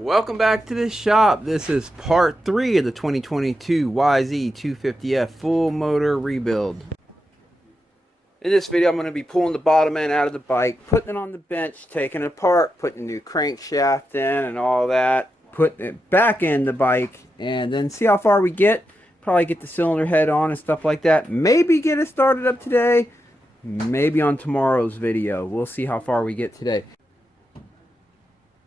Welcome back to the shop. This is part 3 of the 2022 YZ250F full motor rebuild. In this video I'm going to be pulling the bottom end out of the bike, putting it on the bench, taking it apart, putting a new crankshaft in and all that, putting it back in the bike, and then see how far we get. Probably get the cylinder head on and stuff like that. Maybe get it started up today, maybe on tomorrow's video. We'll see how far we get today.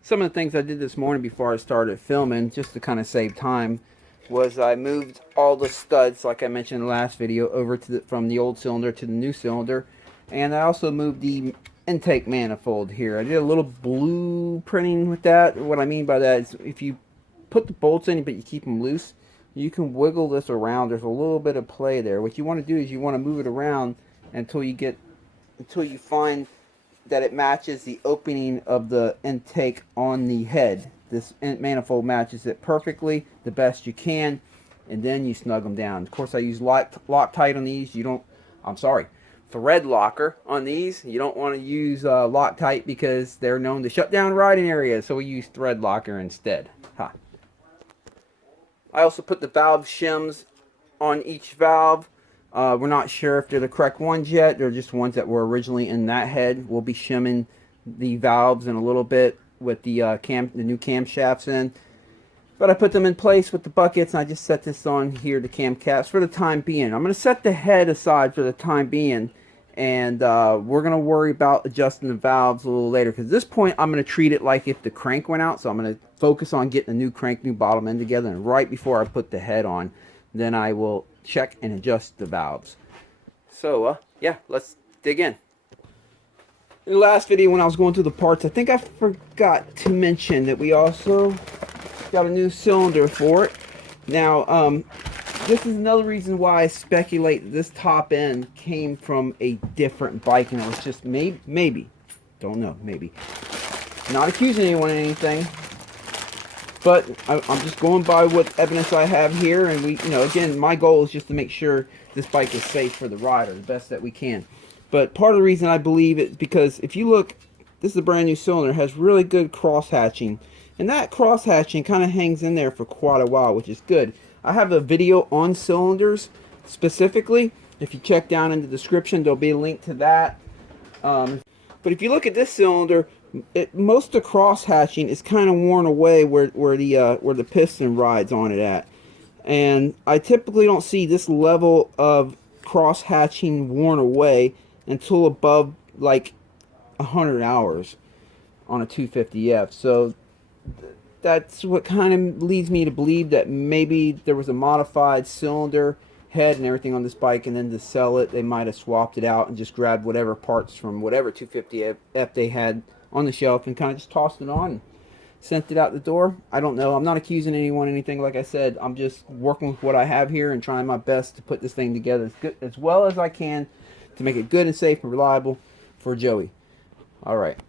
Some of the things I did this morning before I started filming, just to kind of save time, was I moved all the studs, like I mentioned in the last video, over to from the old cylinder to the new cylinder. And I also moved the intake manifold here. I did a little blueprinting with that. What I mean by that is if you put the bolts in but you keep them loose, you can wiggle this around. There's a little bit of play there. What you want to do is you want to move it around until you find that it matches the opening of the intake on the head. This manifold matches it perfectly, the best you can, and then you snug them down. Of course, I use Loctite on these. Thread locker on these. You don't want to use Loctite because they're known to shut down riding areas, so we use thread locker instead. I also put the valve shims on each valve. We're not sure if they're the correct ones yet. They're just ones that were originally in that head. We'll be shimming the valves in a little bit with the new camshafts in. But I put them in place with the buckets, and I just set this on here, the camshaft, for the time being. I'm going to set the head aside for the time being, and we're going to worry about adjusting the valves a little later. Because at this point, I'm going to treat it like if the crank went out. So I'm going to focus on getting a new crank, new bottom end together, and right before I put the head on, then I will check and adjust the valves. So yeah, let's dig in. In the last video when I was going through the parts, I think I forgot to mention that we also got a new cylinder for it. Now this is another reason why I speculate that this top end came from a different bike, and it was just maybe don't know, maybe not accusing anyone of anything. But I'm just going by what evidence I have here, and again, my goal is just to make sure this bike is safe for the rider, the best that we can. But part of the reason I believe it is because if you look, this is a brand new cylinder, has really good cross hatching, and that cross hatching kind of hangs in there for quite a while, which is good. I have a video on cylinders specifically. If you check down in the description, there'll be a link to that. But if you look at this cylinder, most of the cross hatching is kind of worn away where the piston rides on it at, and I typically don't see this level of cross hatching worn away until above like 100 hours on a 250F. So that's what kind of leads me to believe that maybe there was a modified cylinder head and everything on this bike, and then to sell it they might have swapped it out and just grabbed whatever parts from whatever 250F they had on the shelf and kind of just tossed it on and sent it out the door. I don't know. I'm not accusing anyone anything. Like I said, I'm just working with what I have here and trying my best to put this thing together as well as I can to make it good and safe and reliable for Joey. Alright.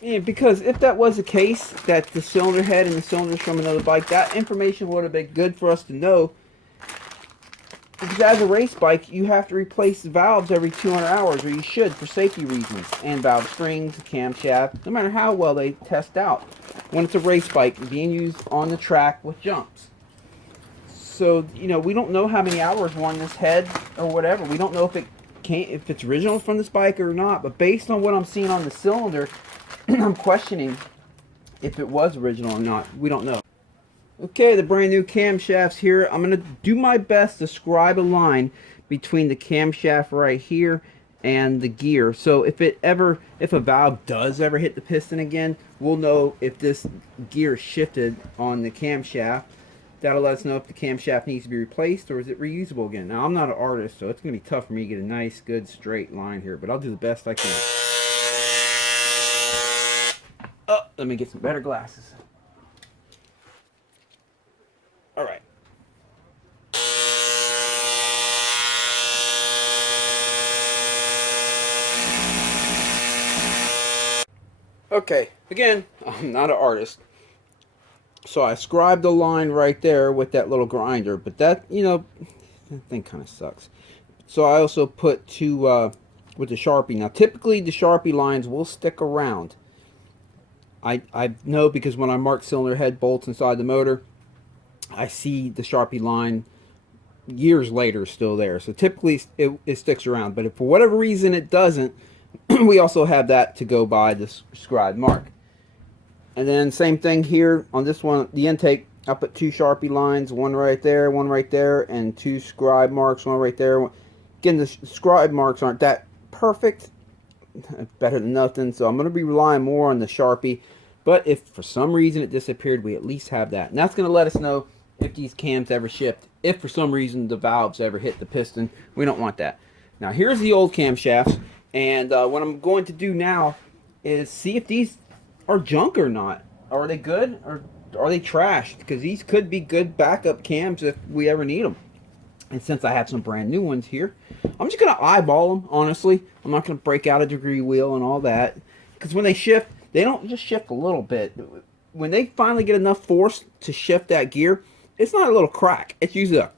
Yeah, because if that was the case, that the cylinder head and the cylinders from another bike, that information would have been good for us to know. Because as a race bike, you have to replace the valves every 200 hours, or you should, for safety reasons. And valve springs, camshaft, no matter how well they test out. When it's a race bike being used on the track with jumps. So, we don't know how many hours were on this head or whatever. We don't know if it's original from this bike or not. But based on what I'm seeing on the cylinder, I'm questioning if it was original or not. We don't know. Okay, the brand new camshafts here. I'm going to do my best to scribe a line between the camshaft right here and the gear. So if a valve does ever hit the piston again, we'll know if this gear shifted on the camshaft. That'll let us know if the camshaft needs to be replaced or is it reusable again. Now, I'm not an artist, so it's going to be tough for me to get a nice, good, straight line here, but I'll do the best I can. Oh, let me get some better glasses. Alright. Okay, again, I'm not an artist. So I scribed a line right there with that little grinder, but that, that thing kind of sucks. So I also put two with the Sharpie. Now typically the Sharpie lines will stick around. I know because when I mark cylinder head bolts inside the motor, I see the Sharpie line years later still there. So typically it sticks around. But if for whatever reason it doesn't, we also have that to go by the scribe mark. And then same thing here on this one, the intake. I put 2 Sharpie lines, one right there, and 2 scribe marks, one right there. Again, the scribe marks aren't that perfect, better than nothing, so I'm going to be relying more on the Sharpie. But if for some reason it disappeared, we at least have that. And that's going to let us know if these cams ever shift. If for some reason the valves ever hit the piston, we don't want that. Now here's the old camshafts, and what I'm going to do now is see if these are junk or not. Are they good or are they trashed? Because these could be good backup cams if we ever need them. And since I have some brand new ones here, I'm just going to eyeball them, honestly. I'm not going to break out a degree wheel and all that. Because when they shift, they don't just shift a little bit. When they finally get enough force to shift that gear, it's not a little crack. It's usually a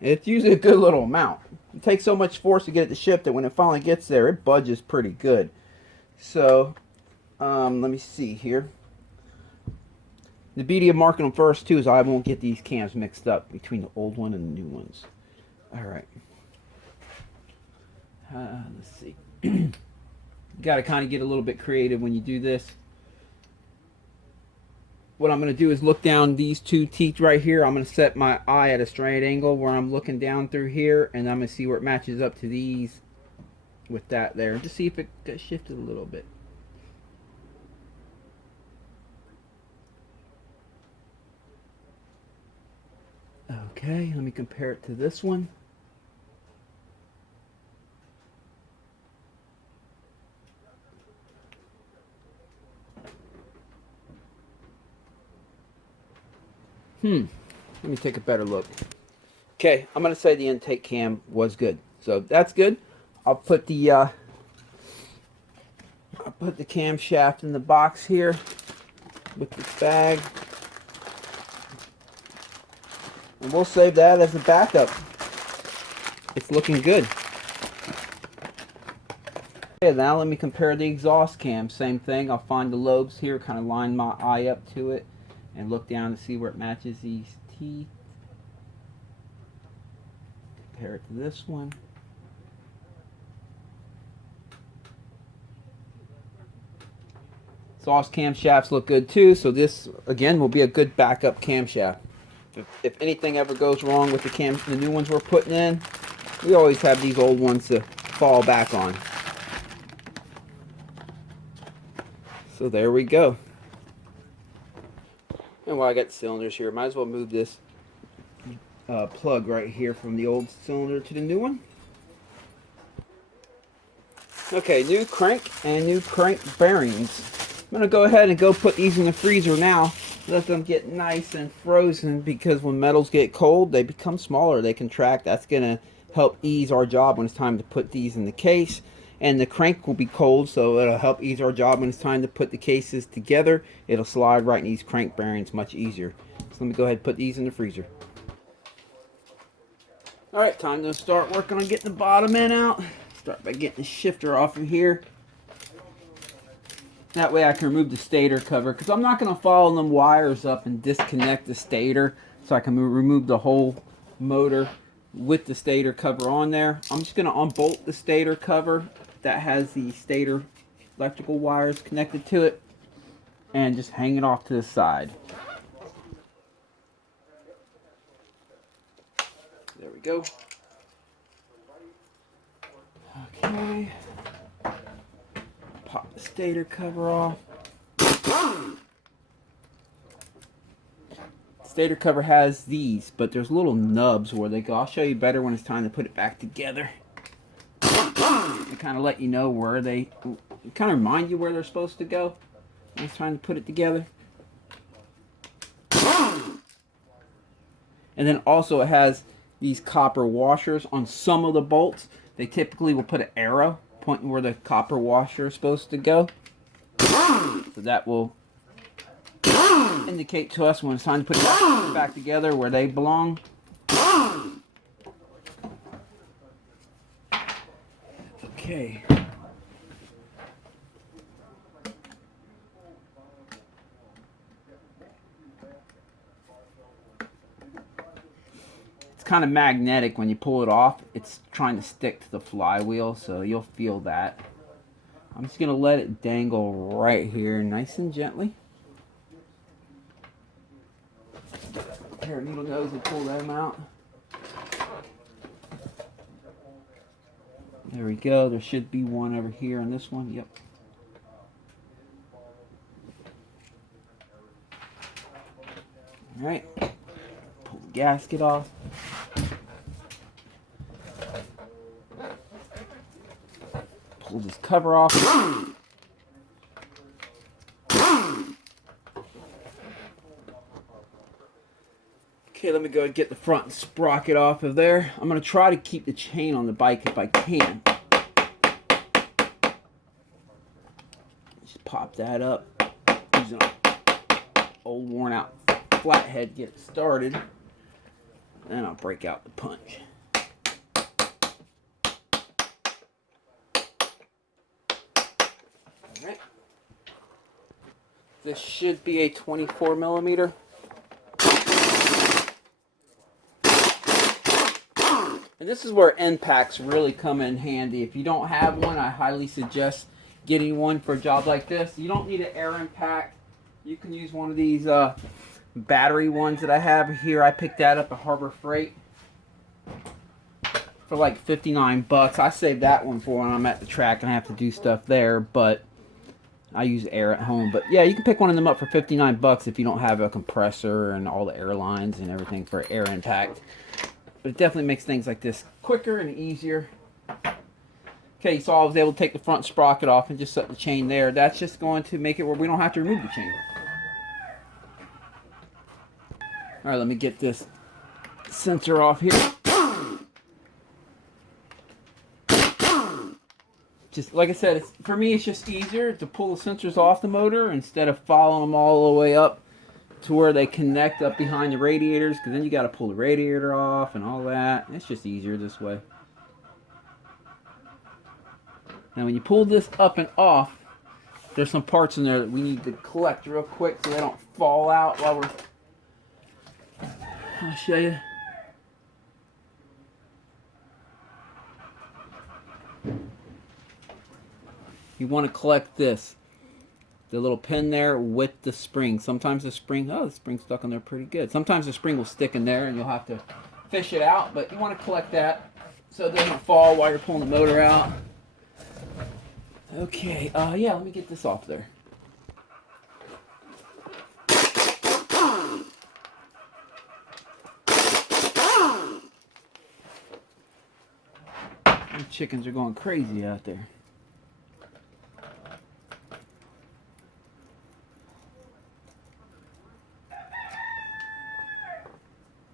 it's usually a good little amount. It takes so much force to get it to shift that when it finally gets there, it budges pretty good. So, let me see here. The beauty of marking them first, too, is I won't get these cams mixed up between the old one and the new ones. Alright. Let's see. You got to kind of get a little bit creative when you do this. What I'm going to do is look down these 2 teeth right here. I'm going to set my eye at a straight angle where I'm looking down through here, and I'm going to see where it matches up to these with that there. Just see if it got shifted a little bit. Okay, let me compare it to this one. Let me take a better look. Okay, I'm going to say the intake cam was good. So that's good. I'll put the camshaft in the box here with the bag. And we'll save that as a backup. It's looking good. Okay, now let me compare the exhaust cam. Same thing. I'll find the lobes here, kind of line my eye up to it, and look down to see where it matches these teeth. Compare it to this one. Exhaust camshafts look good too, so this again will be a good backup camshaft. If anything ever goes wrong with the new ones we're putting in, we always have these old ones to fall back on. So there we go. And while I got the cylinders here, might as well move this plug right here from the old cylinder to the new one. Okay, new crank and new crank bearings. I'm going to go ahead and go put these in the freezer now. Let them get nice and frozen, because when metals get cold, they become smaller. They contract. That's going to help ease our job when it's time to put these in the case. And the crank will be cold, so it'll help ease our job when it's time to put the cases together. It'll slide right in these crank bearings much easier. So let me go ahead and put these in the freezer. Alright, time to start working on getting the bottom end out. Start by getting the shifter off of here. That way I can remove the stator cover, because I'm not going to follow them wires up and disconnect the stator, so I can remove the whole motor with the stator cover on there. I'm just going to unbolt the stator cover that has the stator electrical wires connected to it, and just hang it off to the side. There we go. Okay. Pop the stator cover off. Stator cover has these, but there's little nubs where they go. I'll show you better when it's time to put it back together. And kind of let you know where they, kind of remind you where they're supposed to go when it's time to put it together. And then also it has these copper washers on some of the bolts. They typically will put an arrow pointing where the copper washer is supposed to go. So that will indicate to us when it's time to put it back together where they belong. Okay. kind of magnetic. When you pull it off, it's trying to stick to the flywheel, so you'll feel that. I'm just going to let it dangle right here, nice and gently. Here, needle nose and pull them out. There we go. There should be one over here on this one. Yep. Alright. Pull the gasket off. Pull this cover off. Okay, let me go and get the front sprocket off of there. I'm going to try to keep the chain on the bike if I can. Just pop that up. Using an old worn out flathead, get it started. Then I'll break out the punch. Alright. This should be a 24 millimeter. And this is where end packs really come in handy. If you don't have one, I highly suggest getting one for a job like this. You don't need an air impact. You can use one of these battery ones that I have here. I picked that up at Harbor Freight for like 59 bucks. I saved that one for when I'm at the track and I have to do stuff there, but I use air at home. But yeah, you can pick one of them up for 59 bucks if you don't have a compressor and all the airlines and everything for air impact. But it definitely makes things like this quicker and easier. Okay, so I was able to take the front sprocket off and just set the chain there. That's just going to make it where we don't have to remove the chain. Alright, let me get this sensor off here. Just like I said, for me it's just easier to pull the sensors off the motor instead of following them all the way up to where they connect up behind the radiators, because then you got to pull the radiator off and all that. It's just easier this way. Now when you pull this up and off, there's some parts in there that we need to collect real quick so they don't fall out while we're... I'll show you. You want to collect this. The little pin there with the spring. Sometimes the spring, oh, the spring's stuck on there pretty good. Sometimes the spring will stick in there and you'll have to fish it out, but you want to collect that so it doesn't fall while you're pulling the motor out. Okay, yeah, let me get this off there. The chickens are going crazy out there.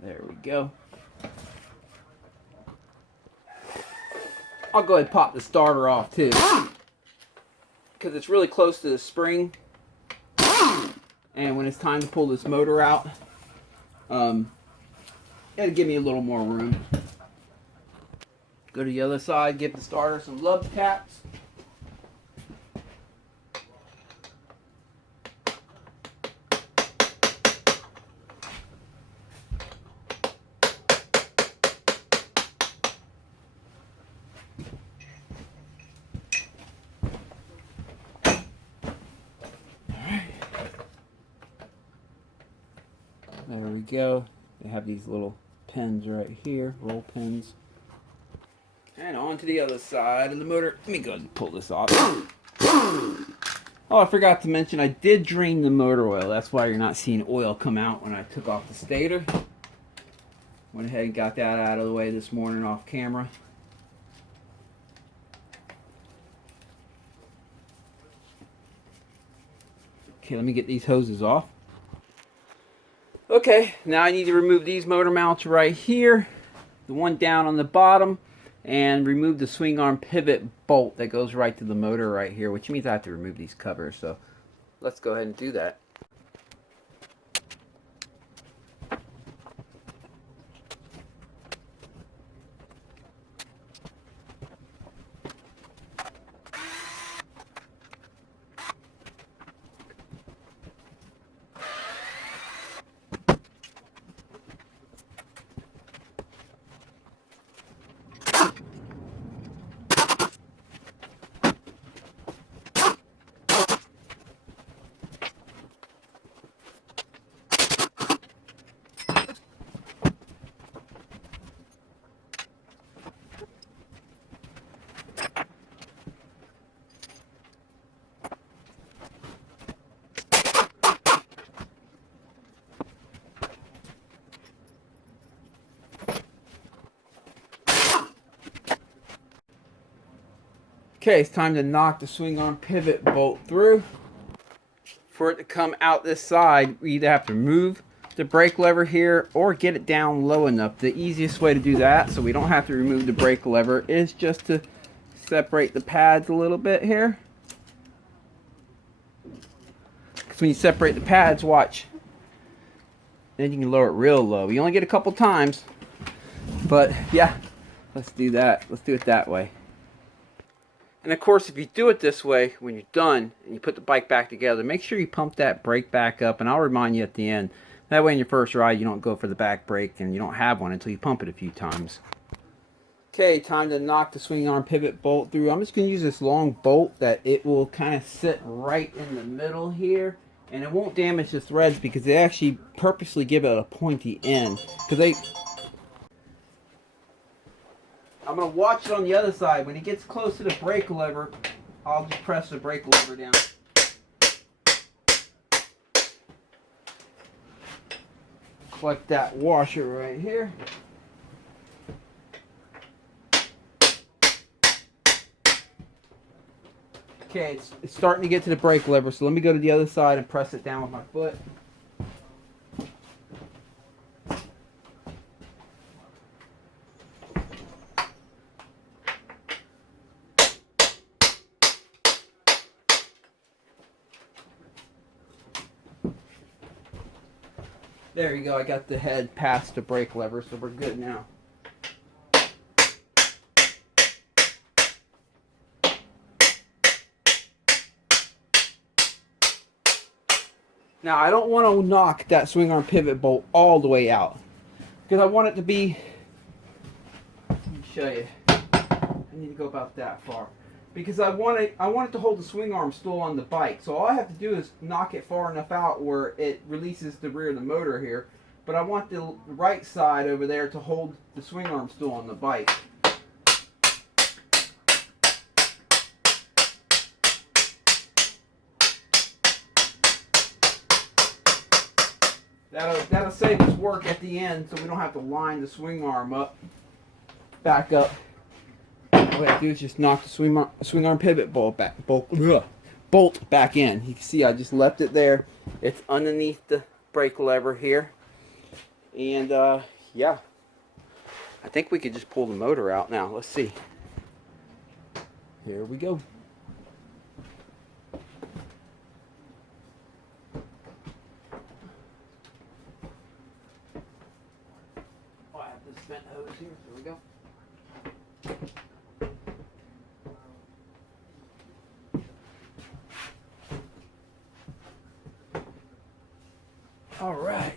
There we go. I'll go ahead and pop the starter off too, because it's really close to the spring. And when it's time to pull this motor out, it'll give me a little more room. Go to the other side, give the starter some lug taps. There we go. They have these little pins right here, roll pins. And on to the other side of the motor. Let me go ahead and pull this off. Oh, I forgot to mention, I did drain the motor oil. That's why you're not seeing oil come out when I took off the stator. Went ahead and got that out of the way this morning off camera. Okay, let me get these hoses off. Okay, now I need to remove these motor mounts right here, the one down on the bottom, and remove the swing arm pivot bolt that goes right to the motor right here, which means I have to remove these covers. So let's go ahead and do that. Okay, it's time to knock the swing arm pivot bolt through. For it to come out this side, we either have to move the brake lever here or get it down low enough. The easiest way to do that, so we don't have to remove the brake lever, is just to separate the pads a little bit here. Because when you separate the pads, watch, then you can lower it real low. You only get a couple times, but yeah, let's do that. Let's do it that way. And of course, if you do it this way, when you're done and you put the bike back together, make sure you pump that brake back up, and I'll remind you at the end. That way in your first ride, you don't go for the back brake and you don't have one until you pump it a few times. Okay, time to knock the swing arm pivot bolt through. I'm just going to use this long bolt that it will kind of sit right in the middle here, and it won't damage the threads because they actually purposely give it a pointy end. I'm going to watch it on the other side. When it gets close to the brake lever, I'll just press the brake lever down. Collect that washer right here. Okay, it's starting to get to the brake lever, so let me go to the other side and press it down with my foot. There you go, I got the head past the brake lever, so we're good now. Now I don't want to knock that swing arm pivot bolt all the way out, because I want it to be, let me show you, I need to go about that far. Because I want it to hold the swing arm still on the bike. So all I have to do is knock it far enough out where it releases the rear of the motor here. But I want the right side over there to hold the swing arm still on the bike. That'll save us work at the end, so we don't have to line the swing arm up, back up. All we have to do is just knock the swing arm pivot bolt back in. You can see I just left it there. It's underneath the brake lever here. And yeah, I think we could just pull the motor out now. Let's see. Here we go. Oh, I have the spent hose here. There we go. All right.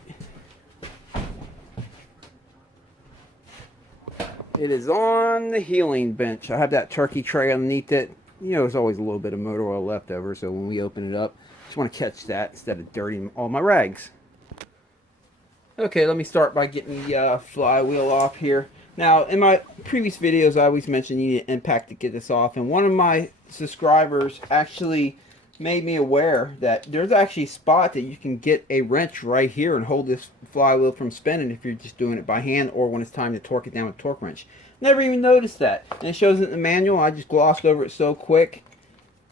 It is on the healing bench. I have that turkey tray underneath it. You know, there's always a little bit of motor oil left over, so when we open it up, just want to catch that instead of dirtying all my rags. Okay, let me start by getting the flywheel off here. Now, in my previous videos, I always mentioned you need an impact to get this off, and one of my subscribers actually made me aware that there's actually a spot that you can get a wrench right here and hold this flywheel from spinning if you're just doing it by hand or when it's time to torque it down with a torque wrench. Never even noticed that. And it shows it in the manual. I just glossed over it so quick.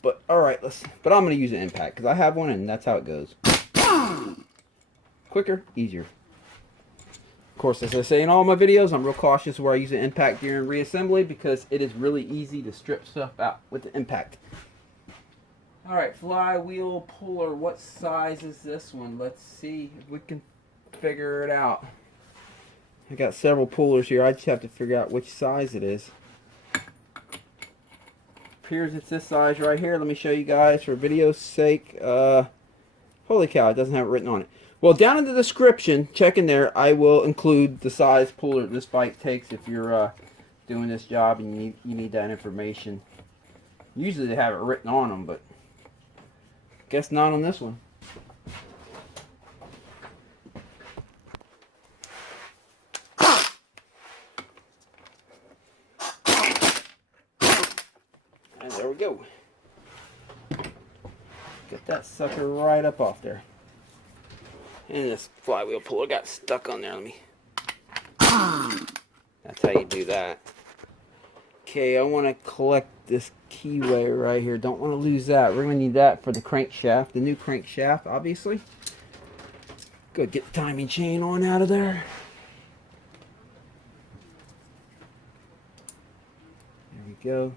But alright, but I'm going to use an impact because I have one and that's how it goes. Quicker, easier. Of course, as I say in all my videos, I'm real cautious where I use an impact during reassembly because it is really easy to strip stuff out with the impact. Alright, flywheel puller, what size is this one? Let's see if we can figure it out. I got several pullers here, I just have to figure out which size it is. Appears it's this size right here. Let me show you guys for video's sake. Holy cow, it doesn't have it written on it. Well, down in the description, check in there, I will include the size puller this bike takes if you're doing this job and you need that information. Usually they have it written on them, but guess not on this one. And there we go. Get that sucker right up off there. And this flywheel puller got stuck on there. Let me. That's how you do that. Okay, I want to collect this keyway right here. Don't want to lose that. We're going to need that for the crankshaft, the new crankshaft, obviously. Go get the timing chain on out of there. There we go.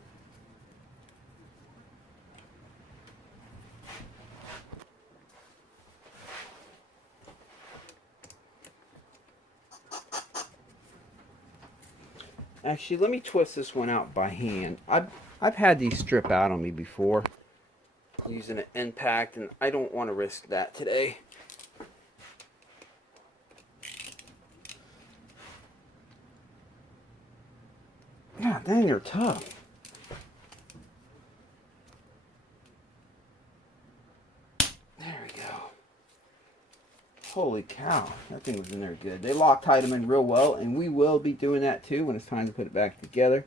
Actually, let me twist this one out by hand. I've had these strip out on me before using an impact, and I don't want to risk that today. God dang, they're tough. There we go. Holy cow, that thing was in there good. They Loctite them in real well, and we will be doing that too when it's time to put it back together.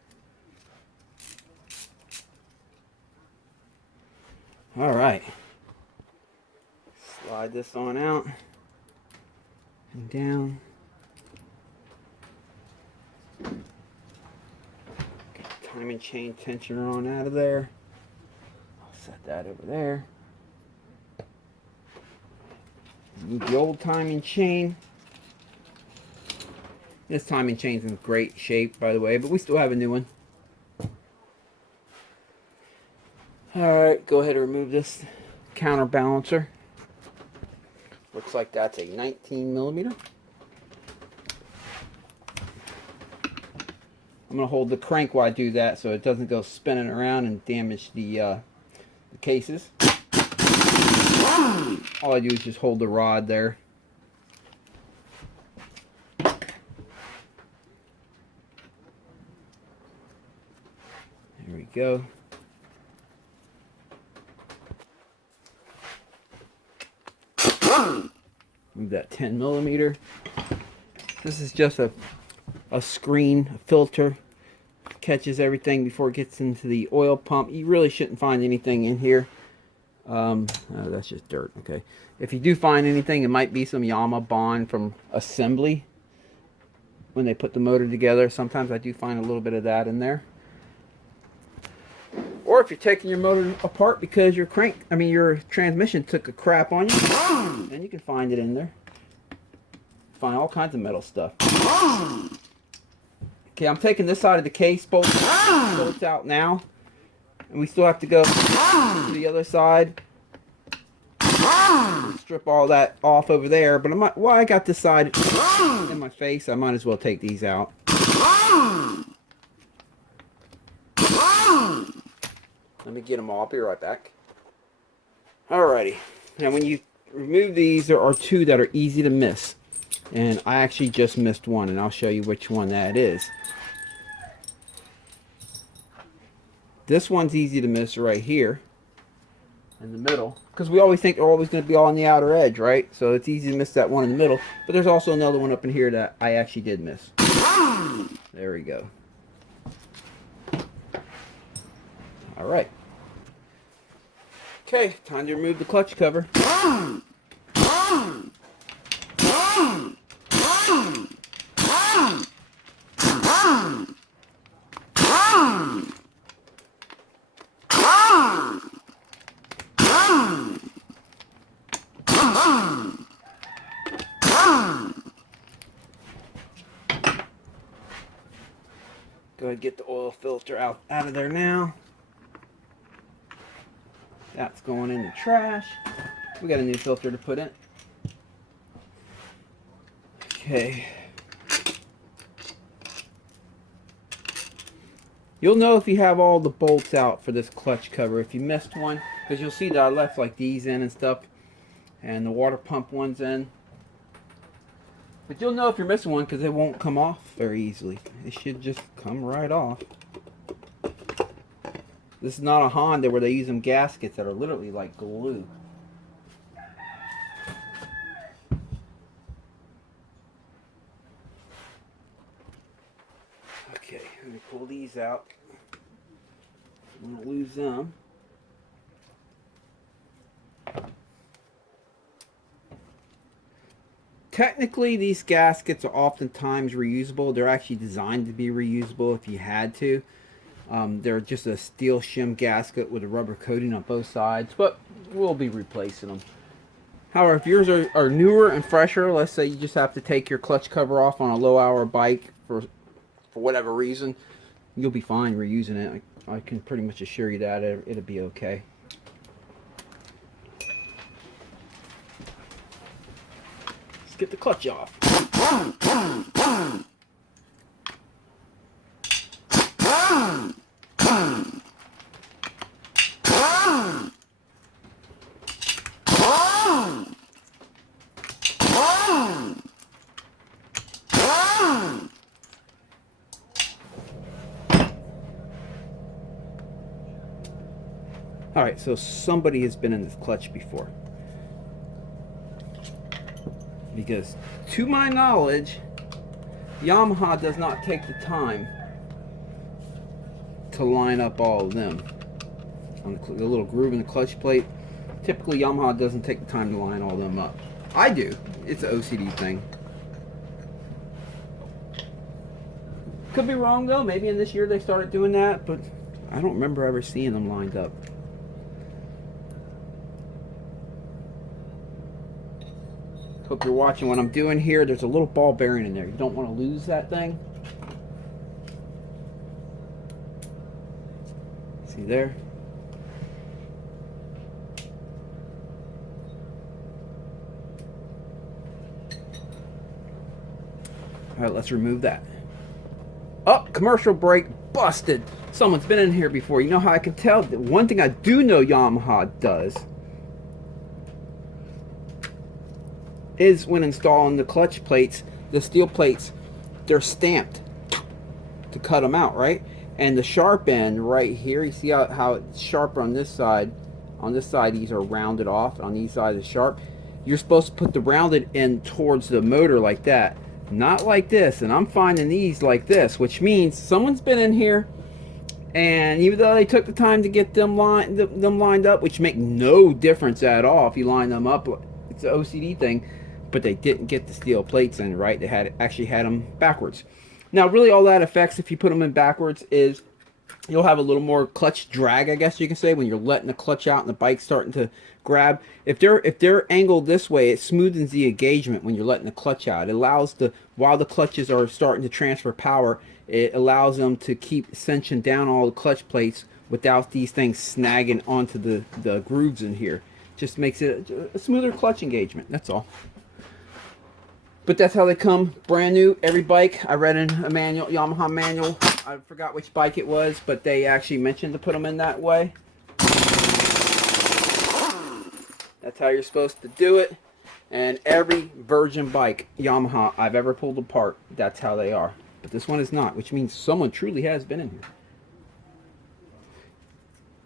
All right. Slide this on out and down. Get the timing chain tensioner on out of there. I'll set that over there. Need the old timing chain. This timing chain's in great shape, by the way, but we still have a new one. Alright, go ahead and remove this counterbalancer. Looks like that's a 19 millimeter. I'm going to hold the crank while I do that so it doesn't go spinning around and damage the cases. All I do is just hold the rod there. There we go. Move that 10 millimeter. This is just a screen, a filter. Catches everything before it gets into the oil pump. You really shouldn't find anything in here. Oh, that's just dirt. Okay. If you do find anything, it might be some Yama bond from assembly when they put the motor together. Sometimes I do find a little bit of that in there. Or if you're taking your motor apart because your your transmission took a crap on you, then you can find it in there. Find all kinds of metal stuff. Okay, I'm taking this side of the case bolts out now. And we still have to go to the other side. Strip all that off over there. But while I got this side in my face, I might as well take these out. Let me get them all. I'll be right back. Alrighty. Now when you remove these, there are two that are easy to miss. And I actually just missed one, and I'll show you which one that is. This one's easy to miss right here in the middle, because we always think they're always going to be on the outer edge, right? So it's easy to miss that one in the middle. But there's also another one up in here that I actually did miss. There we go. All right. Okay, time to remove the clutch cover. Go ahead and get the oil filter out of there now. That's going in the trash. We got a new filter to put in. Okay. You'll know if you have all the bolts out for this clutch cover. If you missed one, because you'll see that I left like these in and stuff, and the water pump one's in. But you'll know if you're missing one because it won't come off very easily. It should just come right off. This is not a Honda where they use them gaskets that are literally like glue. Okay, let me pull these out. I'm going to lose them. Technically, these gaskets are oftentimes reusable. They're actually designed to be reusable if you had to. They're just a steel shim gasket with a rubber coating on both sides, but we'll be replacing them. However, if yours are newer and fresher, let's say you just have to take your clutch cover off on a low hour bike for whatever reason, you'll be fine reusing it. I can pretty much assure you that it'll be okay. Let's get the clutch off. Alright, so somebody has been in this clutch before. Because, to my knowledge, Yamaha does not take the time to line up all of them. On the little groove in the clutch plate, typically Yamaha doesn't take the time to line all of them up. I do. It's an OCD thing. Could be wrong though. Maybe in this year they started doing that, but I don't remember ever seeing them lined up. Hope you're watching what I'm doing here. There's a little ball bearing in there. You don't want to lose that thing. See there? Alright, let's remove that. Oh, commercial brake busted. Someone's been in here before. You know how I can tell? One thing I do know Yamaha does is when installing the clutch plates, the steel plates, they're stamped to cut them out, right? And the sharp end right here, you see how it's sharper on this side. On this side, these are rounded off. On these sides, it's sharp. You're supposed to put the rounded end towards the motor like that. Not like this. And I'm finding these like this, which means someone's been in here, and even though they took the time to get them lined up, which make no difference at all if you line them up, it's an OCD thing, but they didn't get the steel plates in right. They actually had them backwards. Now, really, all that affects if you put them in backwards is you'll have a little more clutch drag, I guess you can say, when you're letting the clutch out and the bike's starting to grab. If they're angled this way, it smoothens the engagement when you're letting the clutch out. It allows while the clutches are starting to transfer power, it allows them to keep cinching down all the clutch plates without these things snagging onto the grooves in here. Just makes it a smoother clutch engagement. That's all. But that's how they come, brand new, every bike. I read in a manual, Yamaha manual. I forgot which bike it was, but they actually mentioned to put them in that way. That's how you're supposed to do it. And every virgin bike, Yamaha, I've ever pulled apart, that's how they are. But this one is not, which means someone truly has been in here.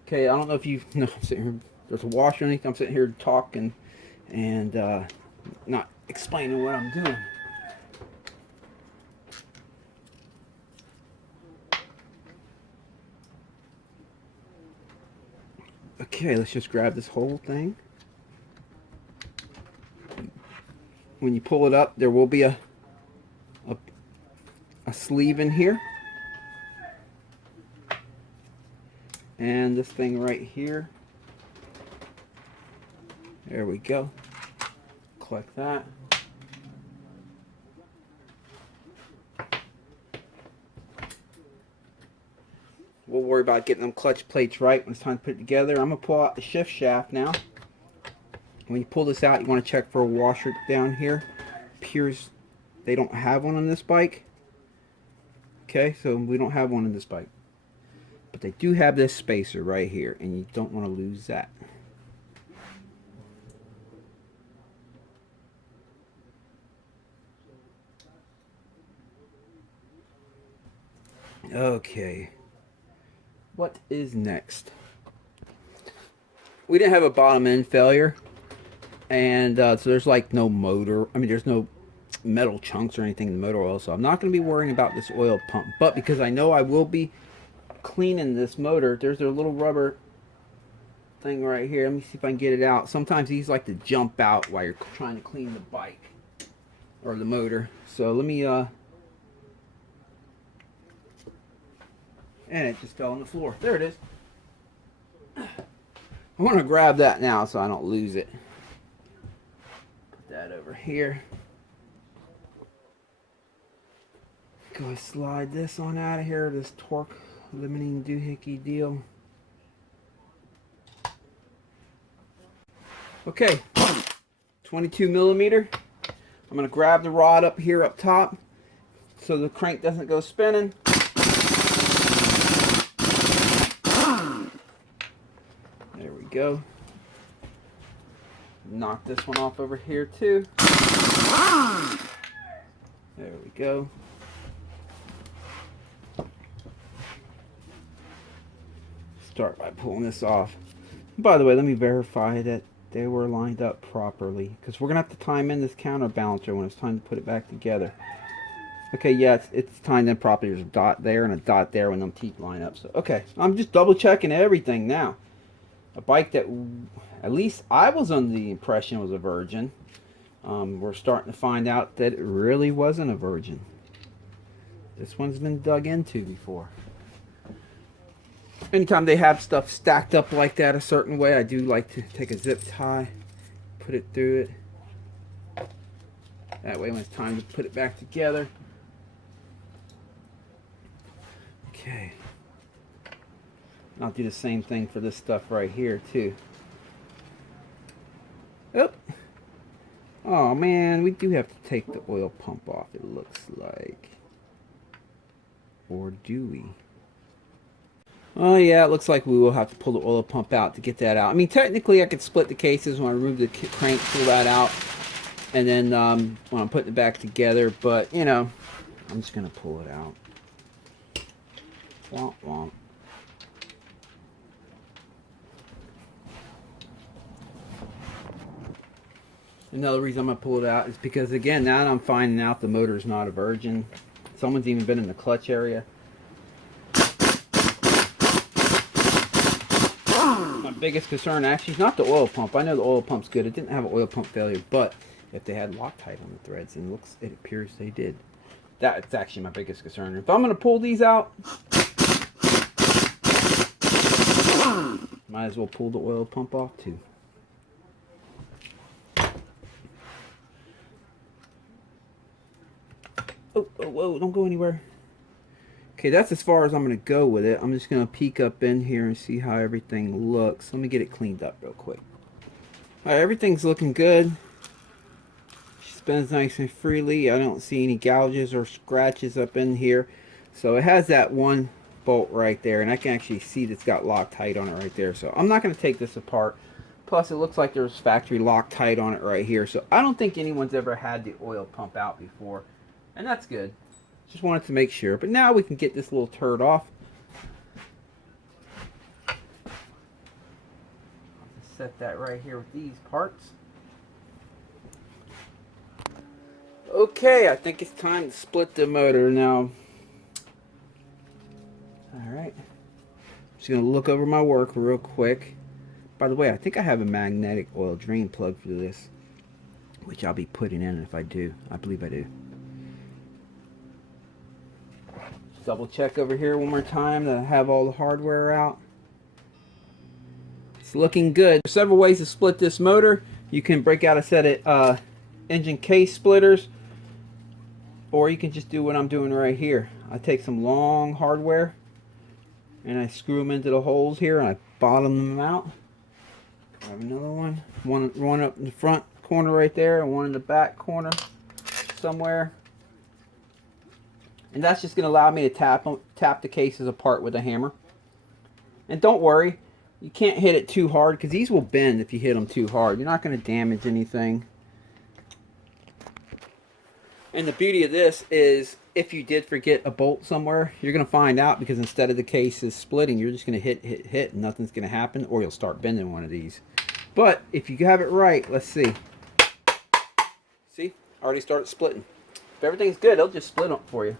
Okay, I don't know if you know, I'm sitting here, there's a washer or anything. I'm sitting here talking and not explaining what I'm doing. Okay, let's just grab this whole thing. When you pull it up, there will be a sleeve in here. And this thing right here. There we go. Collect that. We'll worry about getting them clutch plates right when it's time to put it together. I'm going to pull out the shift shaft now. When you pull this out, you want to check for a washer down here. Appears they don't have one on this bike. Okay, so we don't have one on this bike. But they do have this spacer right here, and you don't want to lose that. Okay, what is next? We didn't have a bottom end failure, and so there's like no motor. I mean, there's no metal chunks or anything in the motor oil, so I'm not going to be worrying about this oil pump. But because I know I will be cleaning this motor, there's a little rubber thing right here. Let me see if I can get it out. Sometimes these like to jump out while you're trying to clean the bike or the motor. So let me And it just fell on the floor. There it is. I want to grab that now so I don't lose it. Put that over here. Go slide this on out of here, this torque limiting doohickey deal. Okay, 22 millimeter. I'm going to grab the rod up here up top so the crank doesn't go spinning. There we go. Knock this one off over here too. There we go. Start by pulling this off. By the way, let me verify that they were lined up properly, because we're going to have to time in this counterbalancer when it's time to put it back together. Okay, yeah, it's timed in properly. There's a dot there and a dot there when them teeth line up. So, okay, I'm just double checking everything now. A bike that at least I was under the impression was a virgin. We're starting to find out that it really wasn't a virgin. This one's been dug into before. Anytime they have stuff stacked up like that a certain way, I do like to take a zip tie, put it through it. That way when it's time to put it back together. Okay. And I'll do the same thing for this stuff right here too. Oop. Oh man, we do have to take the oil pump off, it looks like. Or do we? Oh yeah, it looks like we will have to pull the oil pump out to get that out. I mean, technically I could split the cases when I remove the crank, pull that out, and then when I'm putting it back together, but you know, I'm just going to pull it out. Womp womp. Another reason I'm going to pull it out is because, again, now that I'm finding out the motor is not a virgin, someone's even been in the clutch area. My biggest concern actually is not the oil pump. I know the oil pump's good. It didn't have an oil pump failure, but if they had Loctite on the threads, and it appears they did. That's actually my biggest concern. If I'm going to pull these out, might as well pull the oil pump off too. Oh, whoa, don't go anywhere. Okay, that's as far as I'm going to go with it. I'm just going to peek up in here and see how everything looks. Let me get it cleaned up real quick. Alright, everything's looking good. She spins nice and freely. I don't see any gouges or scratches up in here. So it has that one bolt right there, and I can actually see that's got Loctite on it right there. So I'm not going to take this apart. Plus, it looks like there's factory Loctite on it right here. So I don't think anyone's ever had the oil pump out before. And that's good. Just wanted to make sure. But now we can get this little turd off. Set that right here with these parts. Okay, I think it's time to split the motor now. Alright. Just going to look over my work real quick. By the way, I think I have a magnetic oil drain plug for this, which I'll be putting in if I do. I believe I do. Double check over here one more time that I have all the hardware out. It's looking good. There's several ways to split this motor. You can break out a set of engine case splitters, or you can just do what I'm doing right here. I take some long hardware and I screw them into the holes here and I bottom them out. Grab another one. One up in the front corner right there and one in the back corner somewhere. And that's just going to allow me to tap the cases apart with a hammer. And don't worry, you can't hit it too hard because these will bend if you hit them too hard. You're not going to damage anything. And the beauty of this is if you did forget a bolt somewhere, you're going to find out, because instead of the cases splitting, you're just going to hit, and nothing's going to happen, or you'll start bending one of these. But if you have it right, let's see. See? Already started splitting. If everything's good, it'll just split them for you.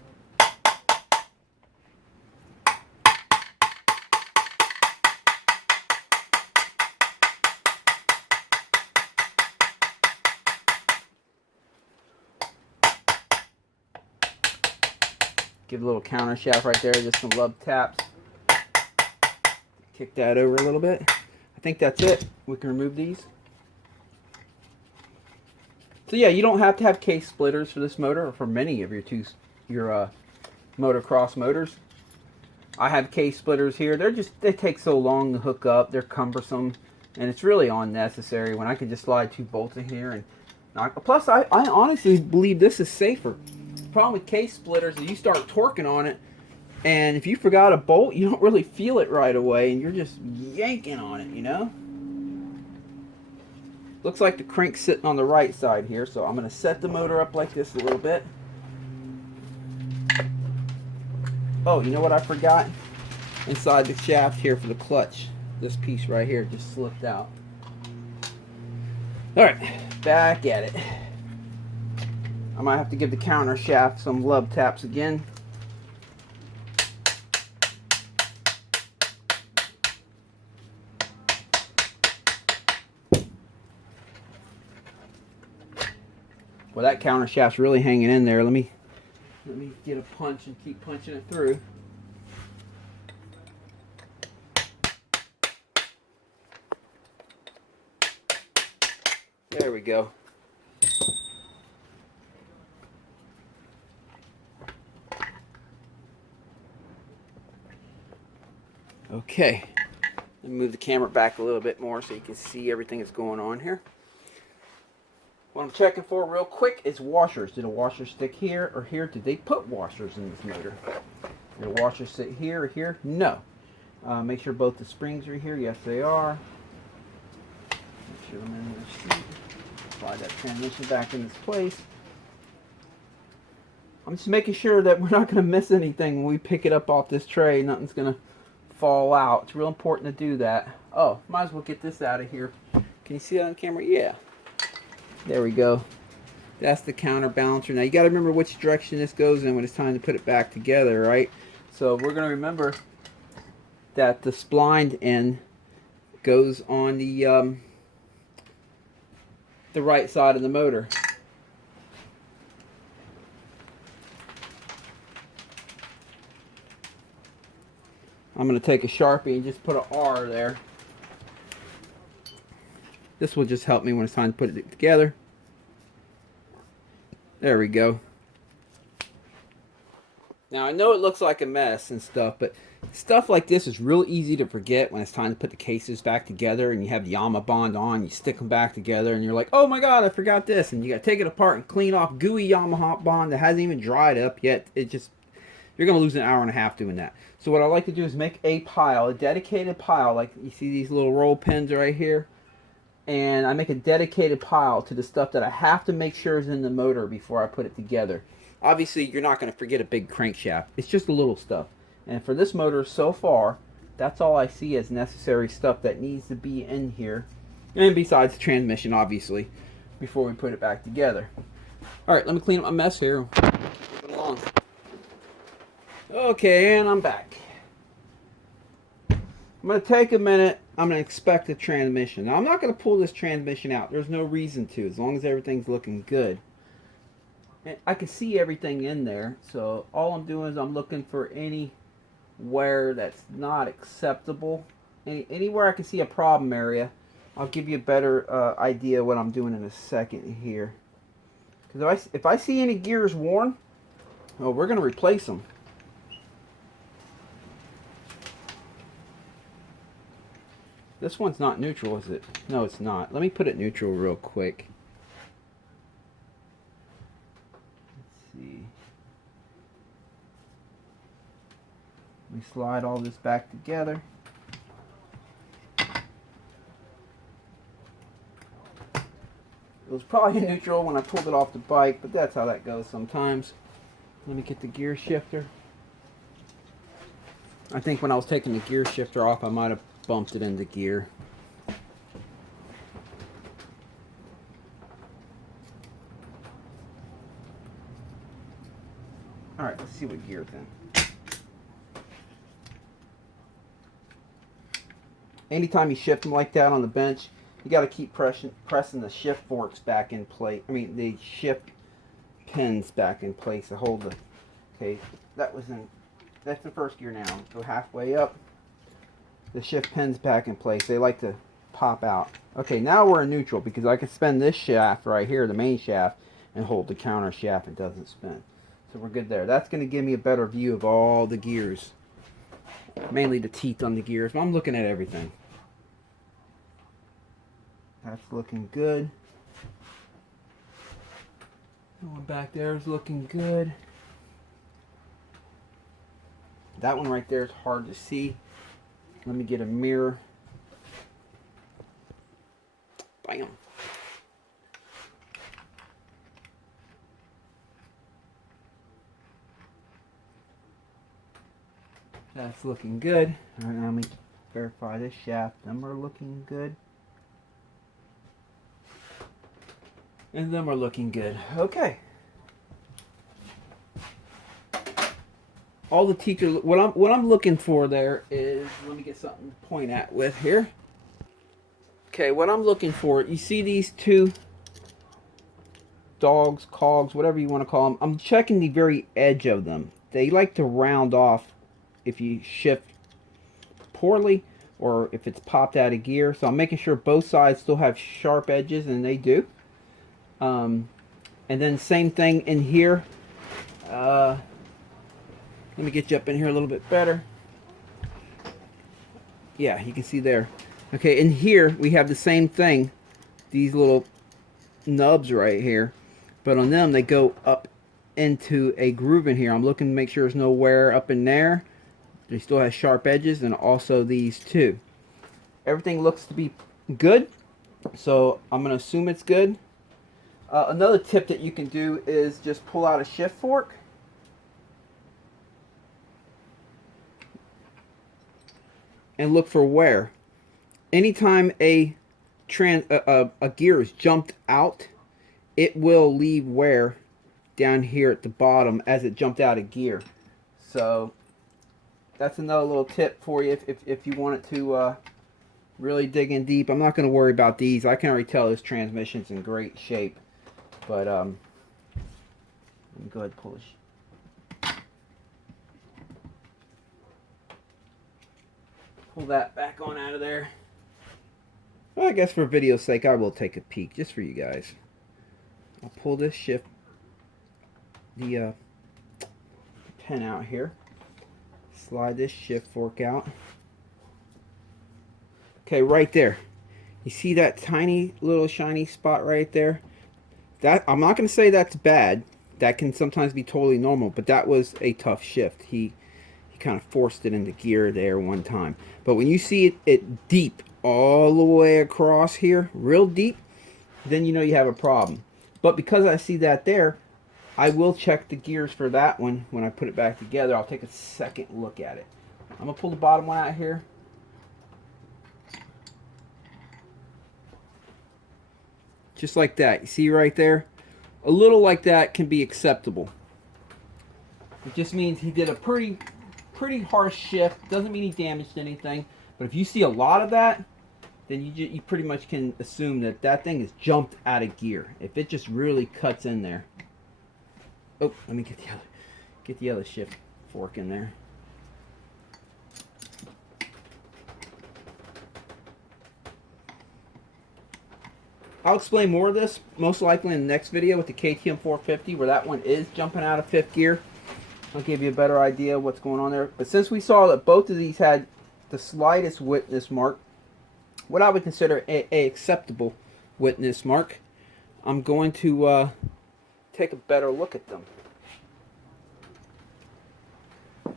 Give a little counter shaft right there, just some lub taps. Kick that over a little bit. I think that's it. We can remove these. So yeah, you don't have to have case splitters for this motor or for many of your motocross motors. I have case splitters here. They take so long to hook up. They're cumbersome, and it's really unnecessary when I can just slide 2 bolts in here and knock. Plus, I honestly believe this is safer. The problem with case splitters is you start torquing on it, and if you forgot a bolt, you don't really feel it right away, and you're just yanking on it, you know? Looks like the crank's sitting on the right side here, so I'm going to set the motor up like this a little bit. Oh, you know what I forgot? Inside the shaft here for the clutch. This piece right here just slipped out. Alright, back at it. I might have to give the counter shaft some love taps again. Well, that counter shaft's really hanging in there. Let me get a punch and keep punching it through. There we go. Okay. Let me move the camera back a little bit more so you can see everything that's going on here. What I'm checking for real quick is washers. Did a washer stick here or here? Did they put washers in this motor? Did a washer sit here or here? No. Make sure both the springs are here. Yes, they are. Make sure I'm in the seat. Slide that transmission back in its place. I'm just making sure that we're not going to miss anything when we pick it up off this tray. Nothing's going to fall out. It's real important to do that. Oh, might as well get this out of here. Can you see that on camera? Yeah. There we go. That's the counterbalancer. Now you got to remember which direction this goes in when it's time to put it back together, right? So we're going to remember that the splined end goes on the right side of the motor. I'm going to take a Sharpie and just put an R there. This will just help me when it's time to put it together. There we go. Now I know it looks like a mess and stuff, but stuff like this is real easy to forget when it's time to put the cases back together and you have the Yama bond on, you stick them back together and you're like, oh my god, I forgot this, and you got to take it apart and clean off gooey Yamaha bond that hasn't even dried up yet. You're going to lose an hour and a half doing that. So what I like to do is make a pile, a dedicated pile, like you see these little roll pins right here. And I make a dedicated pile to the stuff that I have to make sure is in the motor before I put it together. Obviously, you're not going to forget a big crankshaft. It's just the little stuff. And for this motor so far, that's all I see as necessary stuff that needs to be in here. And besides the transmission, obviously, before we put it back together. Alright, let me clean up my mess here. Moving along. Okay, and I'm back. I'm going to take a minute. I'm going to inspect the transmission. Now, I'm not going to pull this transmission out. There's no reason to, as long as everything's looking good. And I can see everything in there, so all I'm doing is I'm looking for any wear that's not acceptable. Anywhere I can see a problem area. I'll give you a better idea what I'm doing in a second here. Because if I see any gears worn, oh, we're going to replace them. This one's not neutral, is it? No, it's not. Let me put it neutral real quick. Let's see. Let me slide all this back together. It was probably neutral when I pulled it off the bike, but that's how that goes sometimes. Let me get the gear shifter. I think when I was taking the gear shifter off, I might have bumped it into gear. Alright, let's see what gear it's in. Anytime you shift them like that on the bench, you got to keep pressing the shift forks back in place. I mean, the shift pins back in place to hold the... Okay, that's the first gear now. Go halfway up. the shift pins back in place. They like to pop out. Okay, now we're in neutral because I can spin this shaft right here, the main shaft, and hold the counter shaft and it doesn't spin. So we're good there. That's going to give me a better view of all the gears. Mainly the teeth on the gears, but I'm looking at everything. That's looking good. The one back there is looking good. That one right there is hard to see. Let me get a mirror. Bam. That's looking good. All right, now let me verify this shaft. Them are looking good. And them are looking good. Okay. All the teachers, what I'm looking for there is, let me get something to point at with here. Okay, what I'm looking for, you see these two dogs, cogs, whatever you want to call them. I'm checking the very edge of them. They like to round off if you shift poorly or if it's popped out of gear. So I'm making sure both sides still have sharp edges, and they do. And then same thing in here. Let me get you up in here a little bit better. Yeah, you can see there. Okay, in here we have the same thing. These little nubs right here. But on them, they go up into a groove in here. I'm looking to make sure there's no wear up in there. They still have sharp edges, and also these two. Everything looks to be good, so I'm going to assume it's good. Another tip that you can do is just pull out a shift fork. And look for wear. Anytime a gear is jumped out, it will leave wear down here at the bottom as it jumped out of gear. So that's another little tip for you if you want it to really dig in deep. I'm not going to worry about these. I can already tell this transmission's in great shape. But let me go ahead and pull this. Pull that back on out of there. Well, I guess for video's sake, I will take a peek just for you guys. I'll pull this shift, the pin out here. Slide this shift fork out. Okay, right there. You see that tiny little shiny spot right there? That, I'm not going to say that's bad. That can sometimes be totally normal, but that was a tough shift. He kind of forced it into gear there one time. But when you see it deep all the way across here, real deep, then you know you have a problem. But because I see that there, I will check the gears for that one when I put it back together. I'll take a second look at it. I'm going to pull the bottom one out here. Just like that. You see right there? A little like that can be acceptable. It just means he did a pretty harsh shift. Doesn't mean he damaged anything. But if you see a lot of that, then you pretty much can assume that that thing is jumped out of gear. If it just really cuts in there. Oh, let me get the other shift fork in there. I'll explain more of this most likely in the next video with the KTM 450, where that one is jumping out of fifth gear. I'll give you a better idea of what's going on there. But since we saw that both of these had the slightest witness mark, what I would consider a acceptable witness mark, I'm going to take a better look at them. Of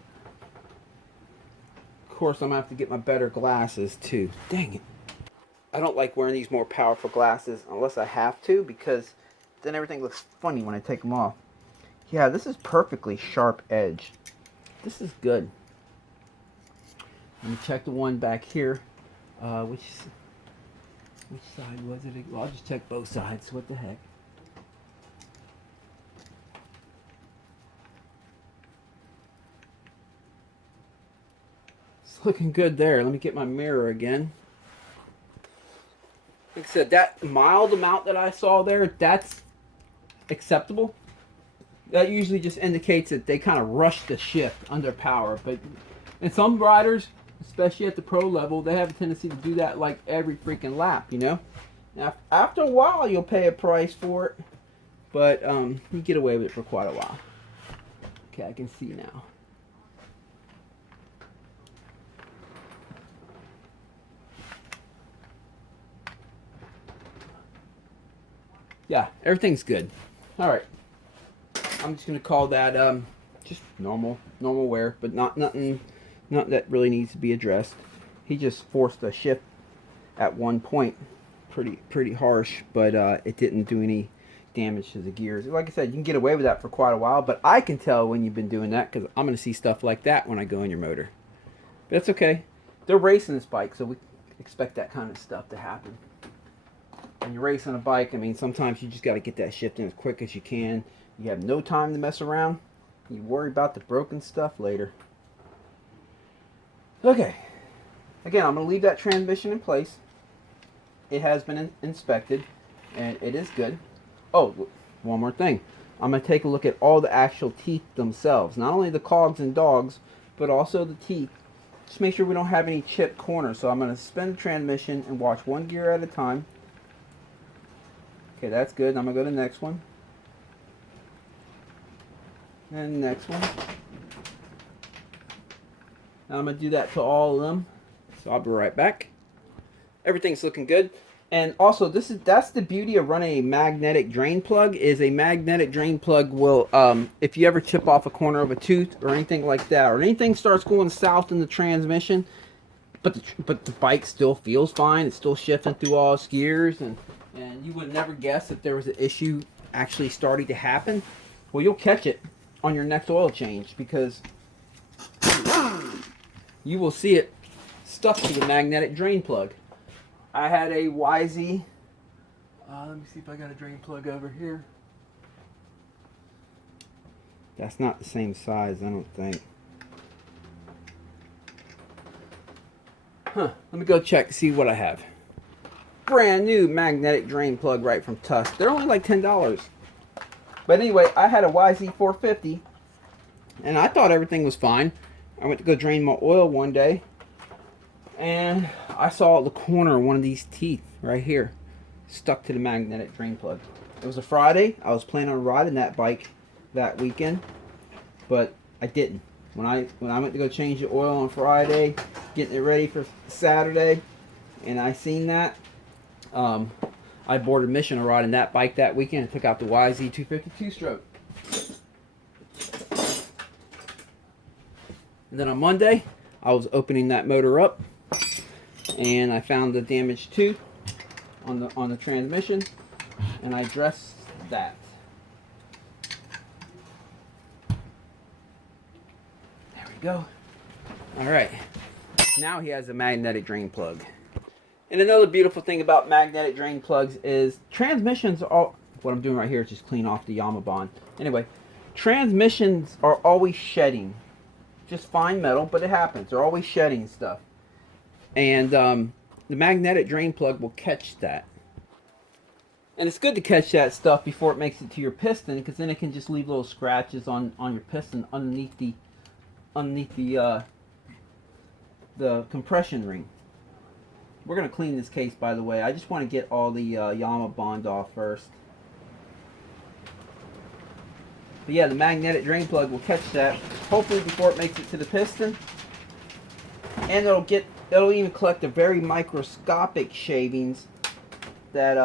course, I'm going to have to get my better glasses too. Dang it. I don't like wearing these more powerful glasses unless I have to, because then everything looks funny when I take them off. Yeah, this is perfectly sharp edge. This is good. Let me check the one back here. Which side was it? Well, I'll just check both sides. What the heck? It's looking good there. Let me get my mirror again. Like I said, that mild amount that I saw there, that's acceptable. That usually just indicates that they kind of rushed the shift under power. But in some riders, especially at the pro level, they have a tendency to do that like every freaking lap, you know. Now, after a while, you'll pay a price for it, but you get away with it for quite a while. Okay, I can see now. Yeah, everything's good. All right, I'm just gonna call that just normal wear, but nothing that really needs to be addressed. He just forced a shift at one point, pretty harsh, but it didn't do any damage to the gears. Like I said, you can get away with that for quite a while, but I can tell when you've been doing that because I'm gonna see stuff like that when I go in your motor. But that's okay. They're racing this bike, so we expect that kind of stuff to happen. When you're racing a bike, I mean, sometimes you just got to get that shift in as quick as you can. You have no time to mess around. You worry about the broken stuff later. Okay. Again, I'm going to leave that transmission in place. It has been inspected, and it is good. Oh, one more thing. I'm going to take a look at all the actual teeth themselves. Not only the cogs and dogs, but also the teeth. Just make sure we don't have any chipped corners. So I'm going to spin the transmission and watch one gear at a time. Okay, that's good. I'm going to go to the next one. And the next one. Now I'm going to do that to all of them. So I'll be right back. Everything's looking good. And also, that's the beauty of running a magnetic drain plug. Is a magnetic drain plug will, if you ever chip off a corner of a tooth or anything like that, or anything starts going south in the transmission, but the bike still feels fine. It's still shifting through all its gears, and you would never guess if there was an issue actually starting to happen. Well, you'll catch it on your next oil change because you will see it stuck to the magnetic drain plug. I had a YZ. Let me see if I got a drain plug over here. That's not the same size, I don't think. Let me go check to see what I have. Brand new magnetic drain plug right from Tusk. They're only like $10. But anyway, I had a YZ450 and I thought everything was fine. I went to go drain my oil one day and I saw the corner of one of these teeth right here stuck to the magnetic drain plug. It was a Friday. I was planning on riding that bike that weekend, but I didn't. When I went to go change the oil on Friday, getting it ready for Saturday, and I seen that, I boarded mission of riding that bike that weekend and took out the YZ250 stroke. And then on Monday, I was opening that motor up, and I found the damaged tooth on the transmission, and I addressed that. There we go. All right. Now he has a magnetic drain plug. And another beautiful thing about magnetic drain plugs is transmissions are, what I'm doing right here is just clean off the Yama bond. Anyway, transmissions are always shedding. Just fine metal, but it happens. They're always shedding stuff. And the magnetic drain plug will catch that. And it's good to catch that stuff before it makes it to your piston, because then it can just leave little scratches on your piston underneath the compression ring. We're going to clean this case, by the way. I just want to get all the Yama bond off first. But yeah, the magnetic drain plug will catch that, hopefully before it makes it to the piston. And it'll even collect the very microscopic shavings that